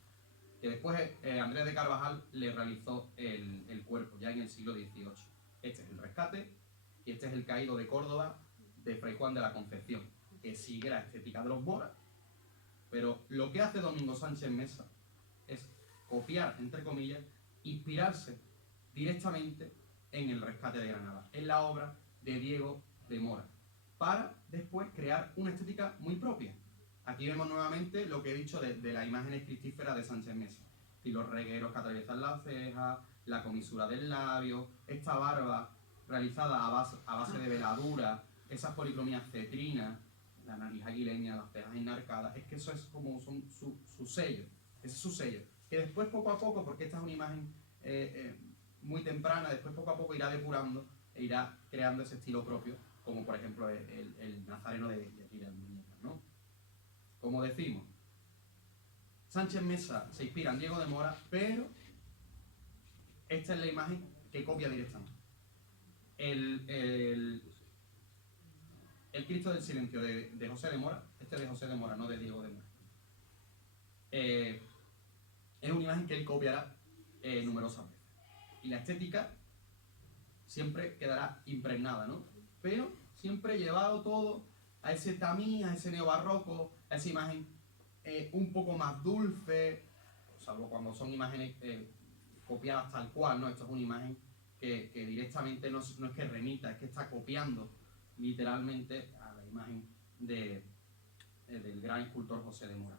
que después Andrés de Carvajal le realizó el cuerpo, ya en el siglo XVIII. Este es el Rescate, y este es el Caído de Córdoba de Fray Juan de la Concepción, que sigue la estética de los Moras, pero lo que hace Domingo Sánchez Mesa es copiar, entre comillas, inspirarse directamente en el Rescate de Granada, en la obra de Diego de Mora, para después crear una estética muy propia. Aquí vemos nuevamente lo que he dicho de las imágenes cristíferas de Sánchez Mesa, y los regueros que atraviesan las cejas, la comisura del labio, esta barba realizada a base de veladura, esas policromías cetrinas, la nariz aguileña, las cejas enarcadas. Es que eso es como su sello, ese es su sello, que después poco a poco, porque esta es una imagen muy temprana, después poco a poco irá depurando e irá creando ese estilo propio, como por ejemplo el nazareno de aquí de Almuñécar, ¿no? Como decimos, Sánchez Mesa se inspira en Diego de Mora, pero esta es la imagen que copia directamente. El Cristo del Silencio de José de Mora, este es de José de Mora, no de Diego de Mora, es una imagen que él copiará numerosas veces. Y la estética siempre quedará impregnada, ¿no? Pero siempre llevado todo a ese tamiz, a ese neobarroco, a esa imagen un poco más dulce, salvo cuando son imágenes copiadas tal cual, ¿no? Esto es una imagen que directamente no es que remita, es que está copiando literalmente a la imagen del gran escultor José de Mora.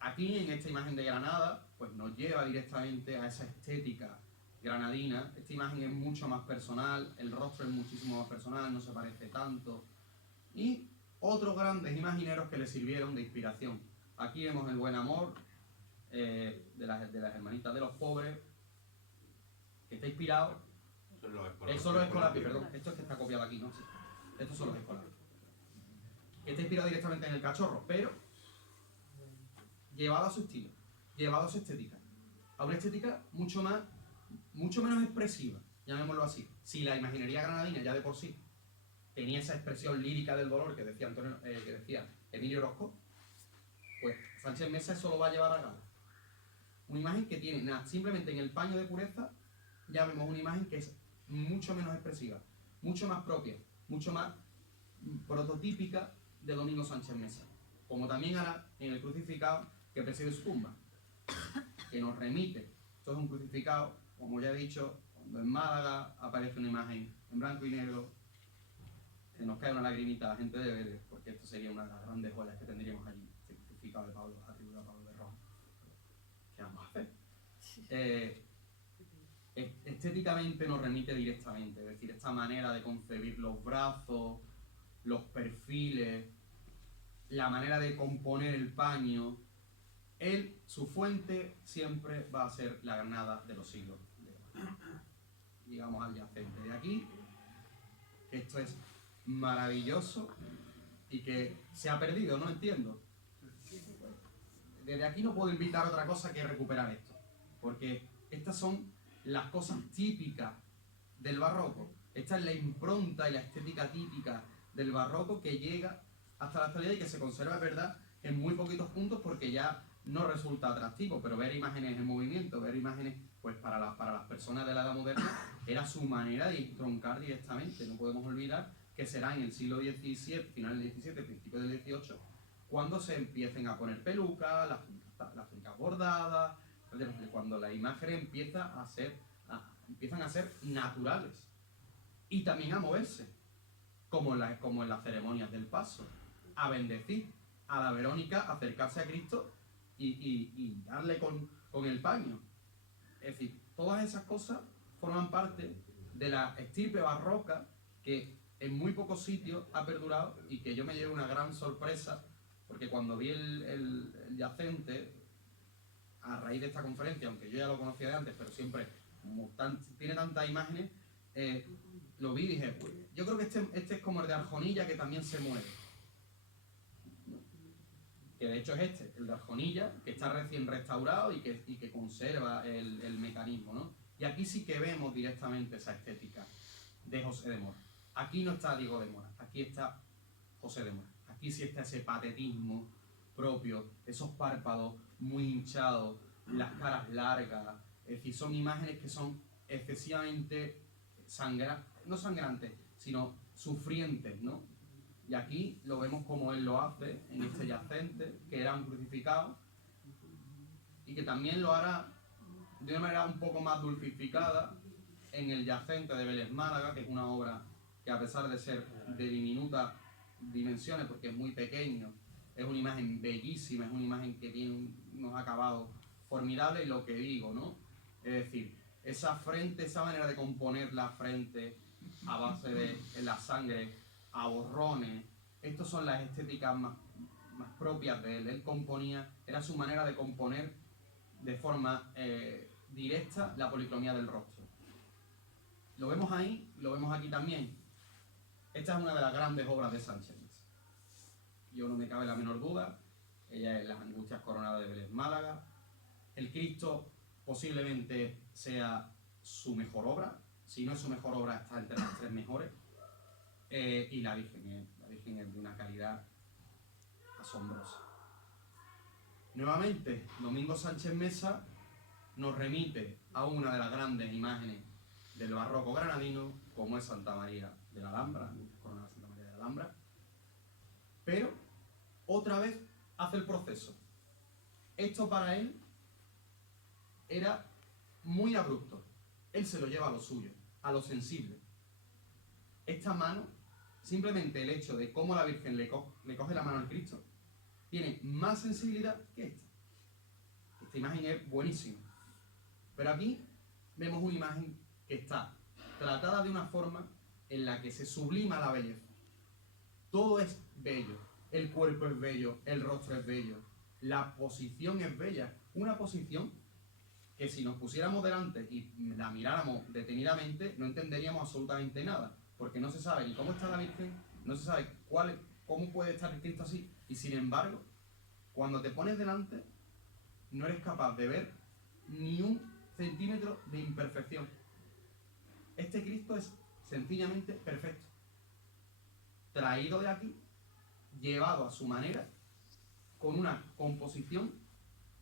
Aquí, en esta imagen de Granada, pues nos lleva directamente a esa estética granadina. Esta imagen es mucho más personal, el rostro es muchísimo más personal, no se parece tanto. Y otros grandes imagineros que le sirvieron de inspiración. Aquí vemos el buen amor de las hermanitas de los pobres, que está inspirado. Son los Escolapi, perdón. Esto es que está copiado aquí, ¿no? Sí. Estos son los Escolapi. Está inspirado directamente en el cachorro, pero llevado a su estilo, llevado a su estética. A una estética mucho menos expresiva, llamémoslo así. Si la imaginería granadina ya de por sí tenía esa expresión lírica del dolor que decía, que decía Emilio Orozco, pues Sánchez Mesa eso lo va a llevar a gala. Una imagen que tiene nada, simplemente en el paño de pureza ya vemos una imagen que es mucho menos expresiva, mucho más propia, mucho más prototípica de Domingo Sánchez Mesa, como también hará en el crucificado que preside su tumba, que nos remite. Esto es un crucificado, como ya he dicho, cuando en Málaga aparece una imagen en blanco y negro, se nos cae una lagrimita a la gente de Vélez, porque esto sería una de las grandes joyas que tendríamos allí, este crucificado de Pablo, atribuido a Pablo de Roma. ¿Qué vamos a hacer? Estéticamente nos remite directamente, es decir, esta manera de concebir los brazos, los perfiles, la manera de componer el paño. Su fuente siempre va a ser la Granada de los siglos, digamos, adyacente. De aquí, esto es maravilloso y que se ha perdido, no entiendo. Desde aquí no puedo invitar a otra cosa que recuperar esto, porque estas son las cosas típicas del barroco. Esta es la impronta y la estética típica del barroco que llega hasta la actualidad y que se conserva, ¿verdad?, en muy poquitos puntos, porque ya no resulta atractivo, pero ver imágenes en movimiento, ver imágenes, pues para las personas de la edad moderna, era su manera de troncar directamente. No podemos olvidar que será en el siglo XVII, final del XVII, principio del XVIII, cuando se empiecen a poner pelucas, las fincas bordadas, cuando la imagen empiezan a ser naturales y también a moverse, como en las ceremonias del paso, a bendecir, a la Verónica acercarse a Cristo y darle con el paño. Es decir, todas esas cosas forman parte de la estirpe barroca que en muy pocos sitios ha perdurado y que yo me llevo una gran sorpresa, porque cuando vi el yacente, a raíz de esta conferencia, aunque yo ya lo conocía de antes, pero siempre tiene tantas imágenes, lo vi y dije, pues, yo creo que este es como el de Arjonilla, que también se mueve. Que de hecho es el de Arjonilla, que está recién restaurado y que conserva el mecanismo, ¿no? Y aquí sí que vemos directamente esa estética de José de Mora. Aquí no está Diego de Mora, aquí está José de Mora. Aquí sí está ese patetismo propio, esos párpados muy hinchados, las caras largas. Es decir, son imágenes que son excesivamente no sangrantes, sino sufrientes, ¿no? Y aquí lo vemos como él lo hace en este yacente, que era un crucificado, y que también lo hará de una manera un poco más dulcificada en el yacente de Vélez Málaga, que es una obra que, a pesar de ser de diminutas dimensiones, porque es muy pequeño, es una imagen bellísima, es una imagen que tiene unos acabados formidables, lo que digo, ¿no? Es decir, esa frente, esa manera de componer la frente a base de la sangre, a borrones, estas son las estéticas más propias de él. Él componía, era su manera de componer de forma directa la policromía del rostro. Lo vemos ahí, lo vemos aquí también. Esta es una de las grandes obras de Sánchez Mesa. Yo no me cabe la menor duda, ella es Las Angustias Coronadas de Vélez Málaga. El Cristo posiblemente sea su mejor obra, si no es su mejor obra, está entre las tres mejores. Y la Virgen es de una calidad asombrosa. Nuevamente, Domingo Sánchez Mesa nos remite a una de las grandes imágenes del barroco granadino, como es Santa María de la Alhambra, Corona de Santa María de la Alhambra, pero otra vez hace el proceso. Esto para él era muy abrupto. Él se lo lleva a lo suyo, a lo sensible. Esta mano, simplemente el hecho de cómo la Virgen le coge la mano al Cristo, tiene más sensibilidad que esta. Esta imagen es buenísima. Pero aquí vemos una imagen que está tratada de una forma en la que se sublima la belleza. Todo es bello. El cuerpo es bello, el rostro es bello, la posición es bella. Una posición que si nos pusiéramos delante y la miráramos detenidamente, no entenderíamos absolutamente nada, porque no se sabe ni cómo está la Virgen, no se sabe cómo puede estar el Cristo así, y sin embargo, cuando te pones delante, no eres capaz de ver ni un centímetro de imperfección. Este Cristo es sencillamente perfecto, traído de aquí, llevado a su manera, con una composición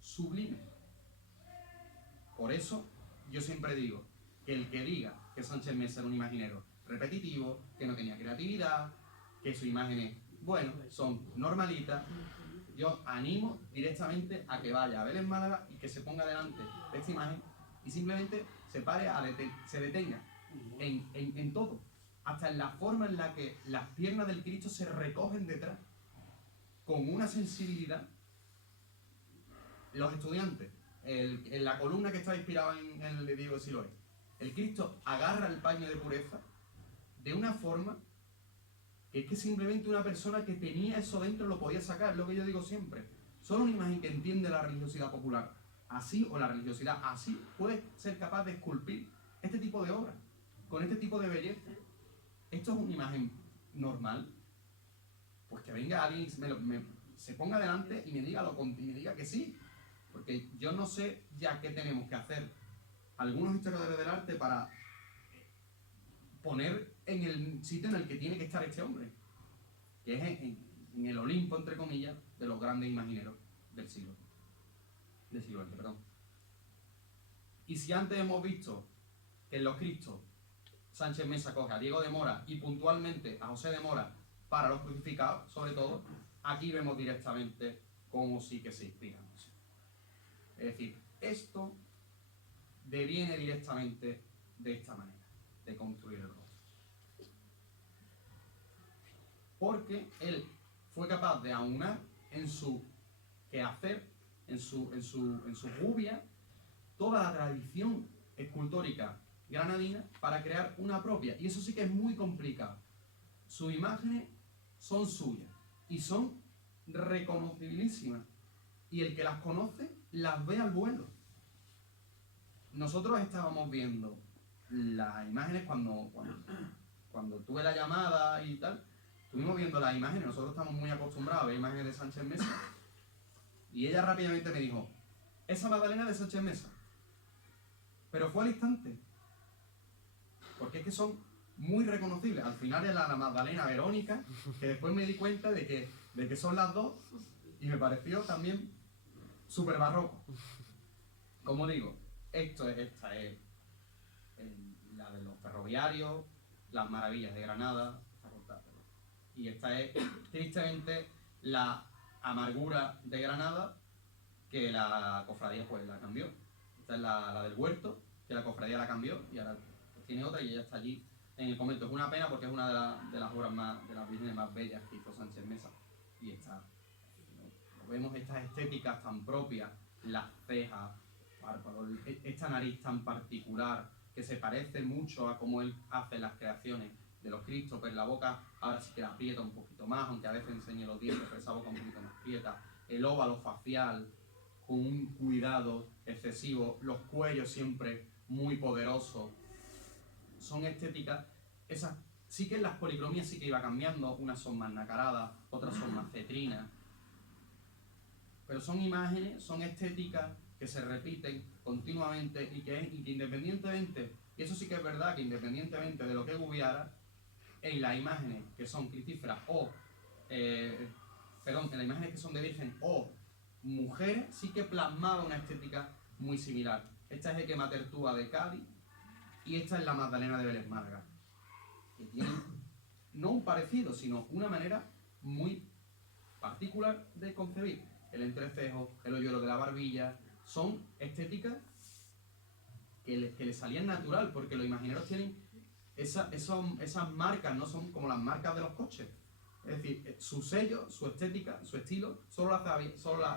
sublime. Por eso yo siempre digo que el que diga que Sánchez Mesa era un imaginero repetitivo, que no tenía creatividad, que sus imágenes, bueno, son normalitas, yo animo directamente a que vaya a Vélez Málaga y que se ponga delante de esta imagen y simplemente se pare, se detenga en todo, hasta en la forma en la que las piernas del Cristo se recogen detrás, con una sensibilidad. Los estudiantes, en la columna que está inspirada en el de Diego de Siloé, el Cristo agarra el paño de pureza de una forma que es que simplemente una persona que tenía eso dentro lo podía sacar, es lo que yo digo siempre. Solo una imagen que entiende la religiosidad popular así, o la religiosidad así, puede ser capaz de esculpir este tipo de obras, con este tipo de belleza. ¿Esto es una imagen normal? Pues que venga alguien, se ponga delante y me diga que sí. Porque yo no sé ya qué tenemos que hacer algunos historiadores del arte para poner en el sitio en el que tiene que estar este hombre, que es en el Olimpo, entre comillas, de los grandes imagineros del siglo XX, perdón. Y si antes hemos visto que en los Cristos Sánchez Mesa coge a Diego de Mora y puntualmente a José de Mora para los crucificados, sobre todo, aquí vemos directamente cómo sí que se inspiran. Es decir, esto deviene directamente de esta manera, de construir el rostro. Porque él fue capaz de aunar en su quehacer, en su gubia, toda la tradición escultórica granadina para crear una propia. Y eso sí que es muy complicado. Sus imágenes son suyas y son reconocebilísimas. Y el que las conoce las ve al vuelo. Nosotros estábamos viendo las imágenes cuando tuve la llamada y tal, estuvimos viendo las imágenes, nosotros estamos muy acostumbrados a ver imágenes de Sánchez Mesa, y ella rápidamente me dijo, esa Magdalena de Sánchez Mesa. Pero fue al instante, porque es que son muy reconocibles. Al final era la Magdalena Verónica, que después me di cuenta de que son las dos, y me pareció también súper barroco. Como digo, esta es la de los ferroviarios, las maravillas de Granada, y esta es tristemente la amargura de Granada, que la cofradía pues la cambió. Esta es la del huerto, que la cofradía la cambió y ahora pues, tiene otra y ella está allí en el convento. Es una pena porque es una de las obras más, de las vírgenes más bellas que hizo Sánchez Mesa. Y esta, vemos estas estéticas tan propias, las cejas, esta nariz tan particular que se parece mucho a cómo él hace las creaciones de los Cristos, pero la boca ahora sí que la aprieta un poquito más, aunque a veces enseñe los dientes, pero esa boca un poquito más aprieta, el óvalo facial con un cuidado excesivo, los cuellos siempre muy poderosos, son estéticas, esas sí que en las policromías sí que iba cambiando, unas son más nacaradas, otras son más cetrinas, pero son imágenes, son estéticas que se repiten continuamente y que independientemente, y eso sí que es verdad, que independientemente de lo que hubiera, en las imágenes que son cristíferas en las imágenes que son de virgen o mujeres, sí que plasmaba una estética muy similar. Esta es el que Matertúa de Cádiz y esta es la Magdalena de Vélez Málaga, que tienen no un parecido, sino una manera muy particular de concebir. El entrecejo, el hoyuelo de la barbilla, son estéticas que le salían natural, porque los imagineros tienen esas marcas, no son como las marcas de los coches. Es decir, su sello, su estética, su estilo, solo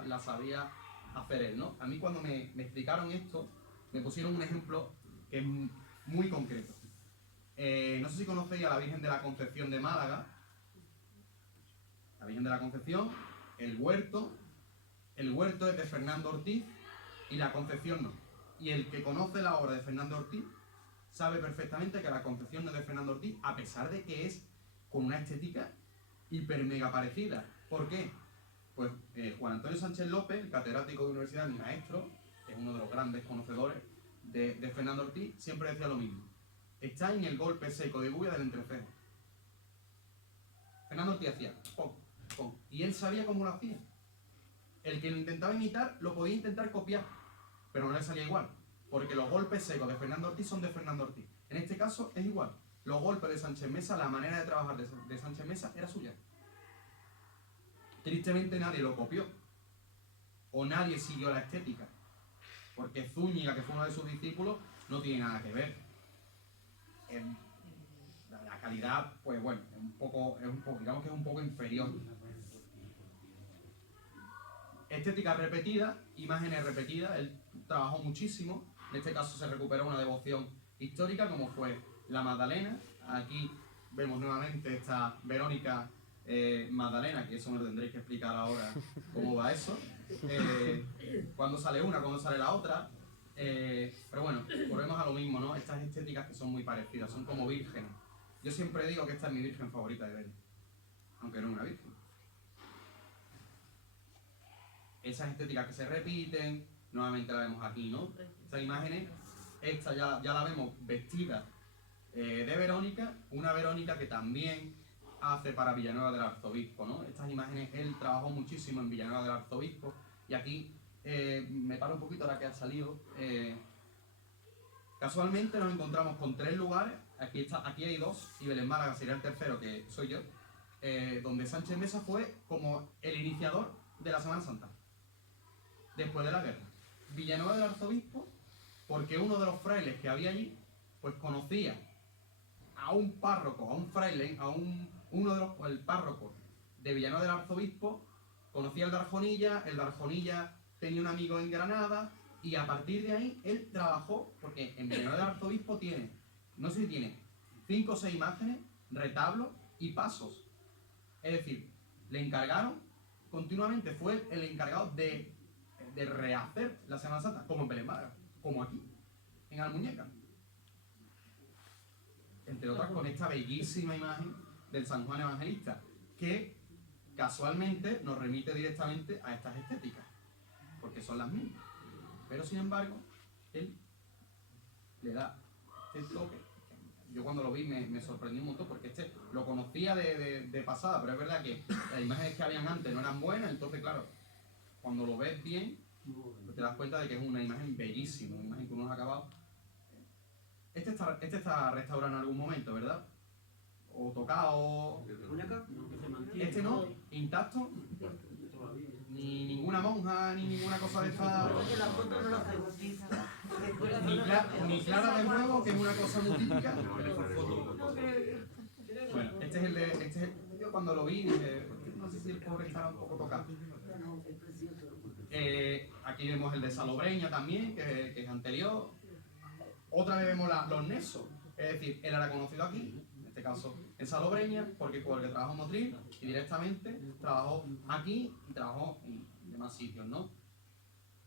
la sabía hacer él, ¿no? A mí cuando me explicaron esto, me pusieron un ejemplo que es muy concreto. No sé si conocéis a la Virgen de la Concepción de Málaga. La Virgen de la Concepción, el huerto es de Fernando Ortiz y la Concepción no. Y el que conoce la obra de Fernando Ortiz sabe perfectamente que la Concepción no es de Fernando Ortiz, a pesar de que es con una estética hiper mega parecida. ¿Por qué? Pues Juan Antonio Sánchez López, el catedrático de universidad, mi maestro, que es uno de los grandes conocedores de Fernando Ortiz, siempre decía lo mismo. Está en el golpe seco de Guya del entrecejo. Fernando Ortiz hacía pom, pom, y él sabía cómo lo hacía. El que lo intentaba imitar lo podía intentar copiar, pero no le salía igual, porque los golpes secos de Fernando Ortiz son de Fernando Ortiz. En este caso es igual. Los golpes de Sánchez Mesa, la manera de trabajar de Sánchez Mesa era suya. Tristemente nadie lo copió, o nadie siguió la estética, porque Zúñiga, que fue uno de sus discípulos, no tiene nada que ver. La calidad, pues bueno, digamos que es un poco inferior. Estética repetida, imágenes repetidas, él trabajó muchísimo. En este caso se recuperó una devoción histórica como fue la Magdalena. Aquí vemos nuevamente esta Verónica Magdalena, que eso me lo tendréis que explicar ahora cómo va eso. Cuando sale una, cuando sale la otra. Pero bueno, volvemos a lo mismo, ¿no? Estas estéticas que son muy parecidas, son como vírgenes. Yo siempre digo que esta es mi virgen favorita de ver, aunque no es una virgen. Esas estéticas que se repiten, nuevamente la vemos aquí, ¿no? Estas imágenes, esta ya la vemos vestida de Verónica, una Verónica que también hace para Villanueva del Arzobispo, ¿no? Estas imágenes, él trabajó muchísimo en Villanueva del Arzobispo, y aquí me paro un poquito ahora que ha salido. Casualmente nos encontramos con 3 lugares, aquí hay 2, y Belén Málaga sería el tercero, que soy yo, donde Sánchez Mesa fue como el iniciador de la Semana Santa, después de la guerra. Villanueva del Arzobispo, porque uno de los frailes que había allí, pues conocía a un párroco, a un fraile, el párroco de Villanueva del Arzobispo, conocía el de Arjonilla tenía un amigo en Granada, y a partir de ahí él trabajó, porque en Villanueva del Arzobispo tiene, no sé si tiene 5 o 6 imágenes, retablos y pasos. Es decir, le encargaron continuamente, fue el encargado de rehacer la Semana Santa, como en Belén Málaga, como aquí, en Almuñécar. Entre otras con esta bellísima imagen del San Juan Evangelista, que casualmente nos remite directamente a estas estéticas, porque son las mismas. Pero sin embargo, él le da este toque. Yo cuando lo vi me sorprendí un montón, porque lo conocía de pasada, pero es verdad que las imágenes que habían antes no eran buenas, entonces claro, cuando lo ves bien, pues te das cuenta de que es una imagen bellísima, una imagen que uno ha acabado. Este está restaurado en algún momento, ¿verdad? O tocado. Este no, intacto. Ni ninguna monja, ni ninguna cosa de esta. Ni clara de nuevo, que es una cosa muy típica. Bueno, este es el de. Yo cuando lo vi dije, no sé si el pobre estaba un poco tocado. Aquí vemos el de Salobreña también, que es anterior. Otra vez vemos los nexos. Es decir, él era conocido aquí, en este caso en Salobreña, porque trabajó en Motril y directamente trabajó aquí y trabajó en demás sitios, ¿no?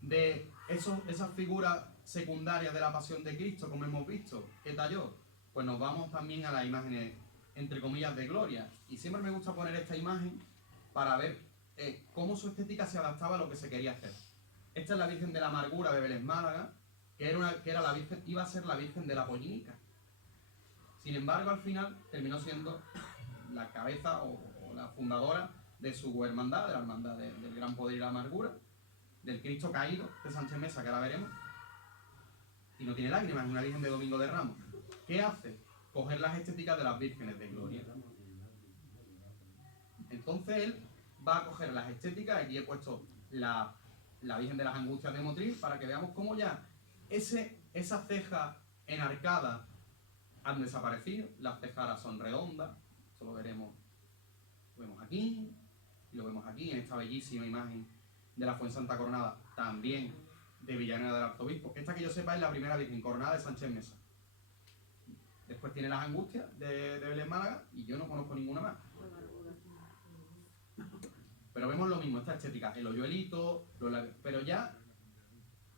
De esas figuras secundarias de la Pasión de Cristo, como hemos visto, ¿qué talló? Pues nos vamos también a las imágenes, entre comillas, de gloria. Y siempre me gusta poner esta imagen para ver cómo su estética se adaptaba a lo que se quería hacer. Esta es la Virgen de la Amargura de Belén Málaga, que era la Virgen, iba a ser la Virgen de la Pollinica. Sin embargo, al final terminó siendo la cabeza o la fundadora de su hermandad, de la hermandad del Gran Poder y la Amargura, del Cristo Caído de Sánchez Mesa, que ahora veremos. Y no tiene lágrimas, es una Virgen de Domingo de Ramos. ¿Qué hace? Coger las estéticas de las vírgenes de gloria. Entonces él va a coger las estéticas, aquí he puesto la Virgen de las Angustias de Motril, para que veamos cómo ya ese Esas cejas enarcadas han desaparecido, las cejas ahora son redondas, esto lo vemos aquí, y lo vemos aquí en esta bellísima imagen de la Fuensanta coronada, también de Villanueva del Arzobispo. Esta, que yo sepa, es la primera Virgen coronada de Sánchez Mesa. Después tiene las Angustias de Belén Málaga, y yo no conozco ninguna más. Pero vemos lo mismo, esta estética, el hoyuelito, los labios, pero ya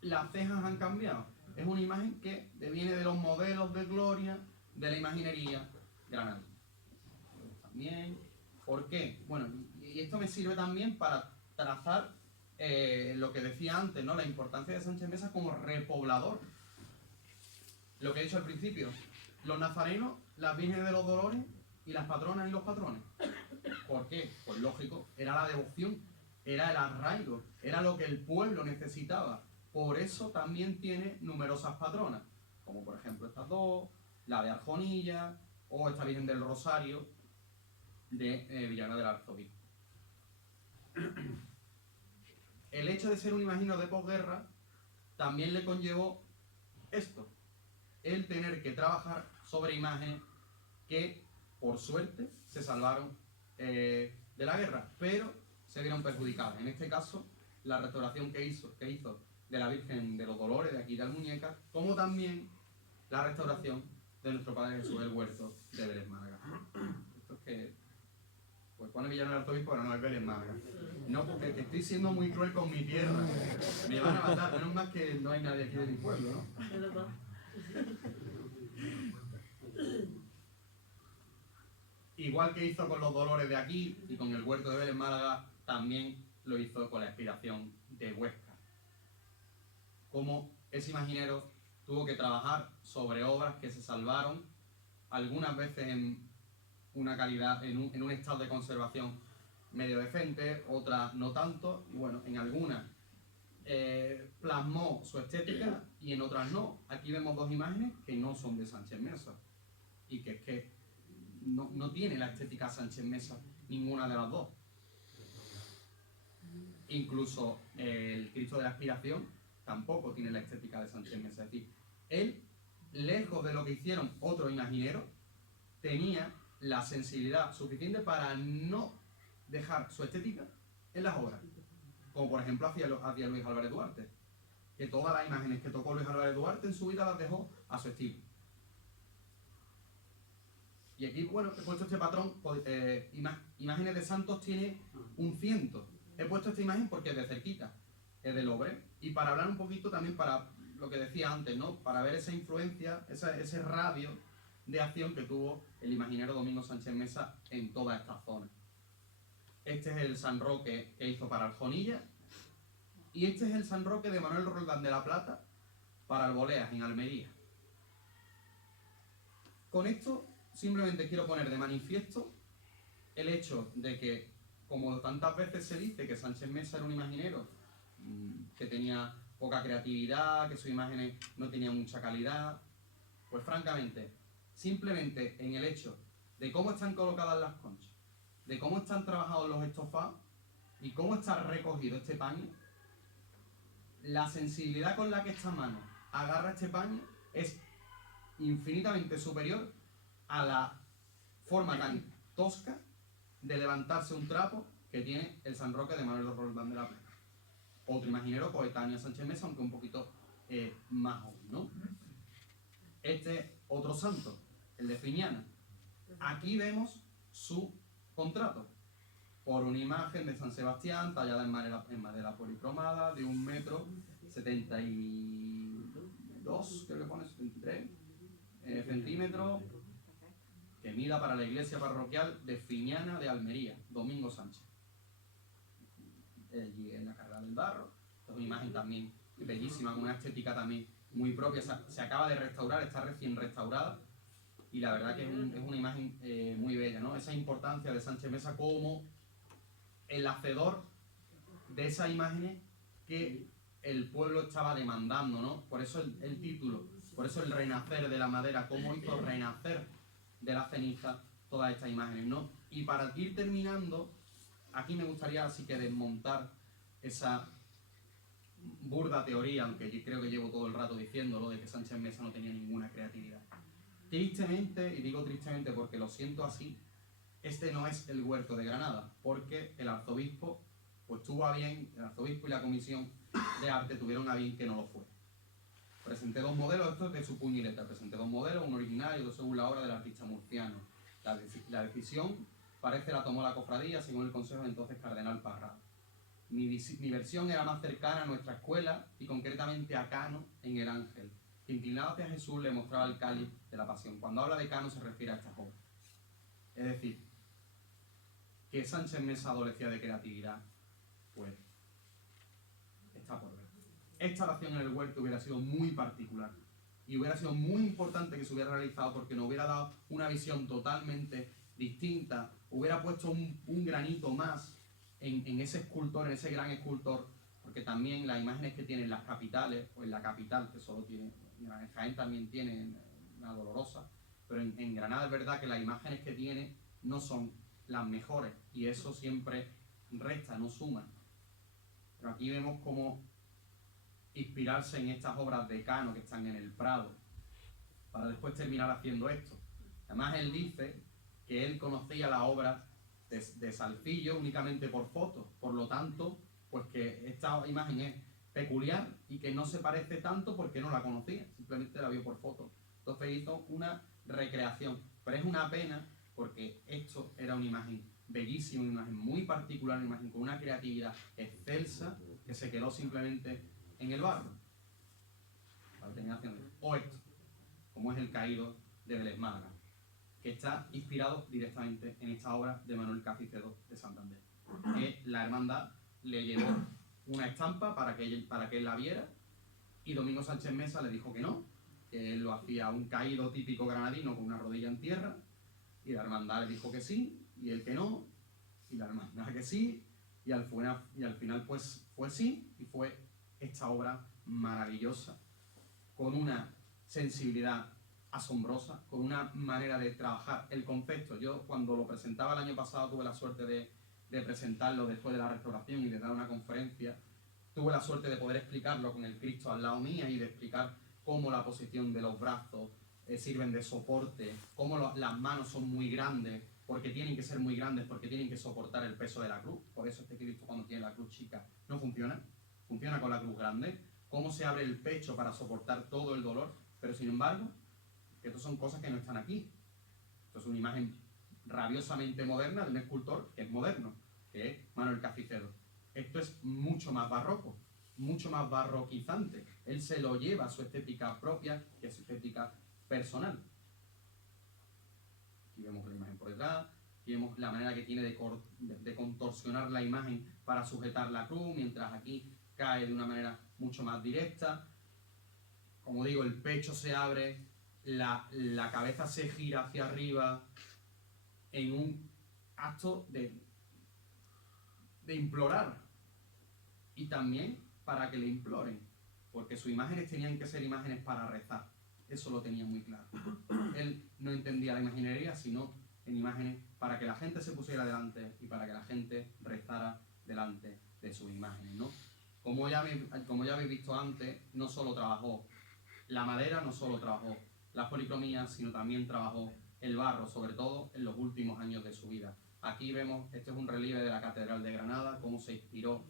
las cejas han cambiado. Es una imagen que viene de los modelos de gloria de la imaginería granadina. También, ¿por qué? Bueno, y esto me sirve también para trazar lo que decía antes, ¿no? La importancia de Sánchez Mesa como repoblador. Lo que he dicho al principio, los nazarenos, las vírgenes de los dolores y las patronas y los patrones. ¿Por qué? Pues lógico, era la devoción, era el arraigo, era lo que el pueblo necesitaba. Por eso también tiene numerosas patronas, como por ejemplo estas dos, la de Arjonilla o esta Virgen del Rosario de Villanueva del Arzobispo. El hecho de ser un imaginario de posguerra también le conllevó esto, el tener que trabajar sobre imágenes que, por suerte, se salvaron de la guerra, pero se vieron perjudicadas. En este caso, la restauración que hizo de la Virgen de los Dolores, de aquí de Almuñécar, como también la restauración de nuestro Padre Jesús del Huerto de Belén Málaga. Esto es que pues pone Villanueva del Arzobispo, pero no es Belén Málaga. No, porque estoy siendo muy cruel con mi tierra. Me van a matar, menos mal que no hay nadie aquí de mi pueblo, ¿no? Igual que hizo con los Dolores de aquí y con el Huerto de Belén Málaga, también lo hizo con la inspiración de Huesca. Como ese imaginero tuvo que trabajar sobre obras que se salvaron, algunas veces en una calidad, en un estado de conservación medio decente, otras no tanto, y bueno, en algunas plasmó su estética y en otras no. Aquí vemos dos imágenes que no son de Sánchez Mesa y que es que no tiene la estética Sánchez Mesa ninguna de las dos. Incluso el Cristo de la Aspiración tampoco tiene la estética de Sánchez Mesa. Es decir, él, lejos de lo que hicieron otros imagineros, tenía la sensibilidad suficiente para no dejar su estética en las obras. Como por ejemplo hacía Luis Álvarez Duarte, que todas las imágenes que tocó Luis Álvarez Duarte en su vida las dejó a su estilo. Y aquí, bueno, he puesto este patrón, imágenes de santos tiene un 100. He puesto esta imagen porque es de cerquita, es del Louvre, y para hablar un poquito también para lo que decía antes, ¿no? Para ver esa influencia, ese radio de acción que tuvo el imaginero Domingo Sánchez Mesa en toda esta zona. Este es el San Roque que hizo para Arjonilla, y este es el San Roque de Manuel Roldán de la Plata para Alboleas, en Almería. Con esto simplemente quiero poner de manifiesto el hecho de que, como tantas veces se dice que Sánchez Mesa era un imaginero que tenía poca creatividad, que sus imágenes no tenían mucha calidad, pues francamente, simplemente en el hecho de cómo están colocadas las conchas, de cómo están trabajados los estofados y cómo está recogido este paño, la sensibilidad con la que esta mano agarra este paño es infinitamente superior a la forma tan tosca de levantarse un trapo que tiene el San Roque de Manuel Roldán de la Plata. Otro imaginero coetáneo a Sánchez Mesa, aunque un poquito más joven, ¿no? Este otro santo, el de Fiñana. Aquí vemos su contrato por una imagen de San Sebastián tallada en madera policromada de 1,72 m, creo que pone 73 centímetros, que mida para la iglesia parroquial de Fiñana de Almería, Domingo Sánchez. Allí en la carrera del barro, es una imagen también bellísima, con una estética también muy propia, se acaba de restaurar, está recién restaurada, y la verdad que es una imagen muy bella, ¿no? Esa importancia de Sánchez Mesa como el hacedor de esas imágenes que el pueblo estaba demandando, ¿no? Por eso el título, por eso el renacer de la madera, cómo hizo renacer de la ceniza todas estas imágenes, ¿no? Y para ir terminando, aquí me gustaría así que desmontar esa burda teoría, aunque yo creo que llevo todo el rato diciéndolo, de que Sánchez Mesa no tenía ninguna creatividad. Tristemente, y digo tristemente porque lo siento así, este no es el huerto de Granada, porque el arzobispo, pues tuvo a bien, el arzobispo y la comisión de arte tuvieron a bien que no lo fuera. Presenté dos modelos, esto es de su puño y letra, presenté dos modelos, uno original y otro según la obra del artista murciano. La decisión parece la tomó la cofradía según el consejo del entonces cardenal Parra. Mi versión era más cercana a nuestra escuela y concretamente a Cano en El Ángel, que inclinado hacia Jesús le mostraba el cáliz de la pasión. Cuando habla de Cano se refiere a estas obras. Es decir, que Sánchez Mesa adolecía de creatividad, pues está por ver. Esta oración en el huerto hubiera sido muy particular y hubiera sido muy importante que se hubiera realizado porque nos hubiera dado una visión totalmente distinta, hubiera puesto un granito más en ese escultor, en ese gran escultor, porque también las imágenes que tienen las capitales, o en la capital, que solo tiene, en Jaén también tiene una Dolorosa, pero en Granada es verdad que las imágenes que tiene no son las mejores y eso siempre resta, no suma. Pero aquí vemos cómo inspirarse en estas obras de Cano que están en el Prado para después terminar haciendo esto. Además él dice que él conocía la obra de Salcillo únicamente por fotos, por lo tanto, pues que esta imagen es peculiar y que no se parece tanto porque no la conocía, simplemente la vio por fotos. Entonces hizo una recreación, pero es una pena porque esto era una imagen bellísima, una imagen muy particular, una imagen con una creatividad excelsa que se quedó simplemente en el barro. O esto, como es el caído de Vélez Málaga, que está inspirado directamente en esta obra de Manuel Cacicedo de Santander. Que la hermandad le llevó una estampa para que él la viera y Domingo Sánchez Mesa le dijo que no, que él lo hacía un caído típico granadino con una rodilla en tierra, y la hermandad le dijo que sí, y él que no, y la hermandad que sí, y al final pues fue sí, y fue esta obra maravillosa, con una sensibilidad asombrosa, con una manera de trabajar el concepto. Yo cuando lo presentaba el año pasado tuve la suerte de presentarlo después de la restauración y de dar una conferencia. Tuve la suerte de poder explicarlo con el Cristo al lado mía y de explicar cómo la posición de los brazos sirven de soporte, cómo las manos son muy grandes, porque tienen que ser muy grandes, porque tienen que soportar el peso de la cruz. Por eso este Cristo cuando tiene la cruz chica no funciona, funciona con la cruz grande. Cómo se abre el pecho para soportar todo el dolor, pero sin embargo, estas son cosas que no están aquí. Esto es una imagen rabiosamente moderna de un escultor que es moderno, que es Manuel Cacicedo. Esto es mucho más barroco, mucho más barroquizante. Él se lo lleva a su estética propia, que es su estética personal. Aquí vemos la imagen por detrás, aquí vemos la manera que tiene de contorsionar la imagen para sujetar la cruz, mientras aquí cae de una manera mucho más directa. Como digo, el pecho se abre, la cabeza se gira hacia arriba en un acto de implorar, y también para que le imploren, porque sus imágenes tenían que ser imágenes para rezar. Eso lo tenía muy claro. Él no entendía la imaginería, sino en imágenes para que la gente se pusiera delante y para que la gente rezara delante de sus imágenes, ¿no? Como ya habéis visto antes, no solo trabajó la madera, no solo trabajó las policromías, sino también trabajó el barro, sobre todo en los últimos años de su vida. Aquí vemos, este es un relieve de la Catedral de Granada, cómo se inspiró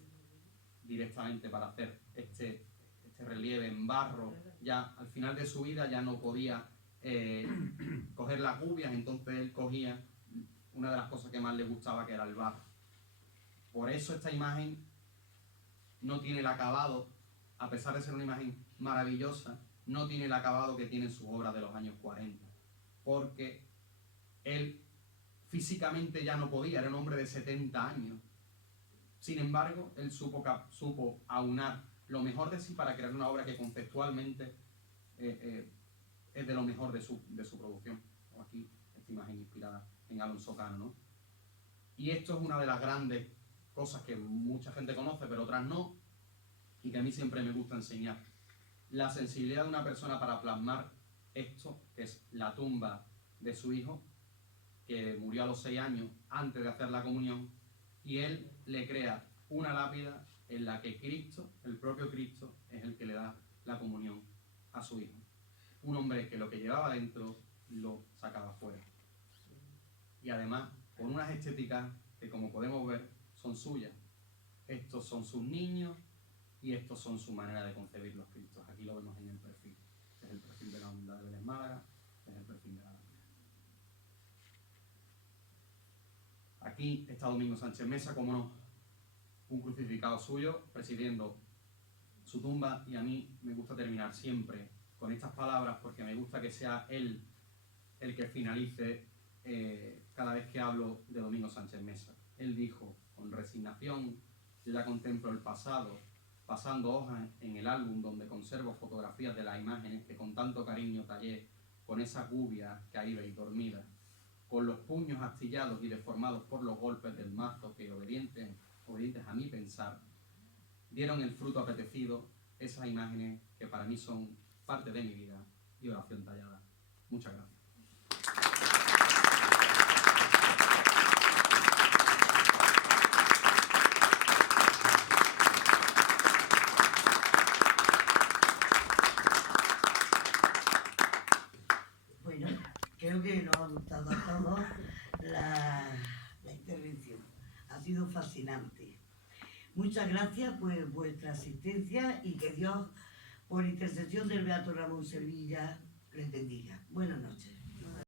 directamente para hacer este relieve en barro. Ya al final de su vida ya no podía coger las gubias, entonces él cogía una de las cosas que más le gustaba, que era el barro. Por eso esta imagen no tiene el acabado, a pesar de ser una imagen maravillosa, no tiene el acabado que tienen sus obras de los años 40, porque él físicamente ya no podía, era un hombre de 70 años. Sin embargo, él supo aunar lo mejor de sí para crear una obra que conceptualmente es de lo mejor de su producción. Aquí, esta imagen inspirada en Alonso Cano, ¿no? Y esto es una de las grandes cosas que mucha gente conoce, pero otras no, y que a mí siempre me gusta enseñar. La sensibilidad de una persona para plasmar esto, que es la tumba de su hijo, que murió a los 6 años antes de hacer la comunión, y él le crea una lápida en la que Cristo, el propio Cristo, es el que le da la comunión a su Hijo. Un hombre que lo que llevaba dentro lo sacaba fuera. Y además, con unas estéticas que, como podemos ver, son suyas. Estos son sus niños y estos son su manera de concebir los Cristos. Aquí lo vemos en el perfil. Este es el perfil de la Humildad de Vélez Málaga, este es el perfil de la Hermandad. Aquí está Domingo Sánchez Mesa, como no, un crucificado suyo, presidiendo su tumba, y a mí me gusta terminar siempre con estas palabras porque me gusta que sea él el que finalice cada vez que hablo de Domingo Sánchez Mesa. Él dijo, con resignación, yo ya contemplo el pasado, pasando hojas en el álbum donde conservo fotografías de las imágenes que con tanto cariño tallé con esa gubia caída y dormida, con los puños astillados y deformados por los golpes del mazo que, obedientes a mi pensar, dieron el fruto apetecido, esas imágenes que para mí son parte de mi vida y oración tallada. Muchas gracias. Bueno, creo que nos ha gustado a todos la intervención. Ha sido fascinante. Muchas gracias por vuestra asistencia y que Dios, por intercesión del Beato Ramón Sevilla, les bendiga. Buenas noches.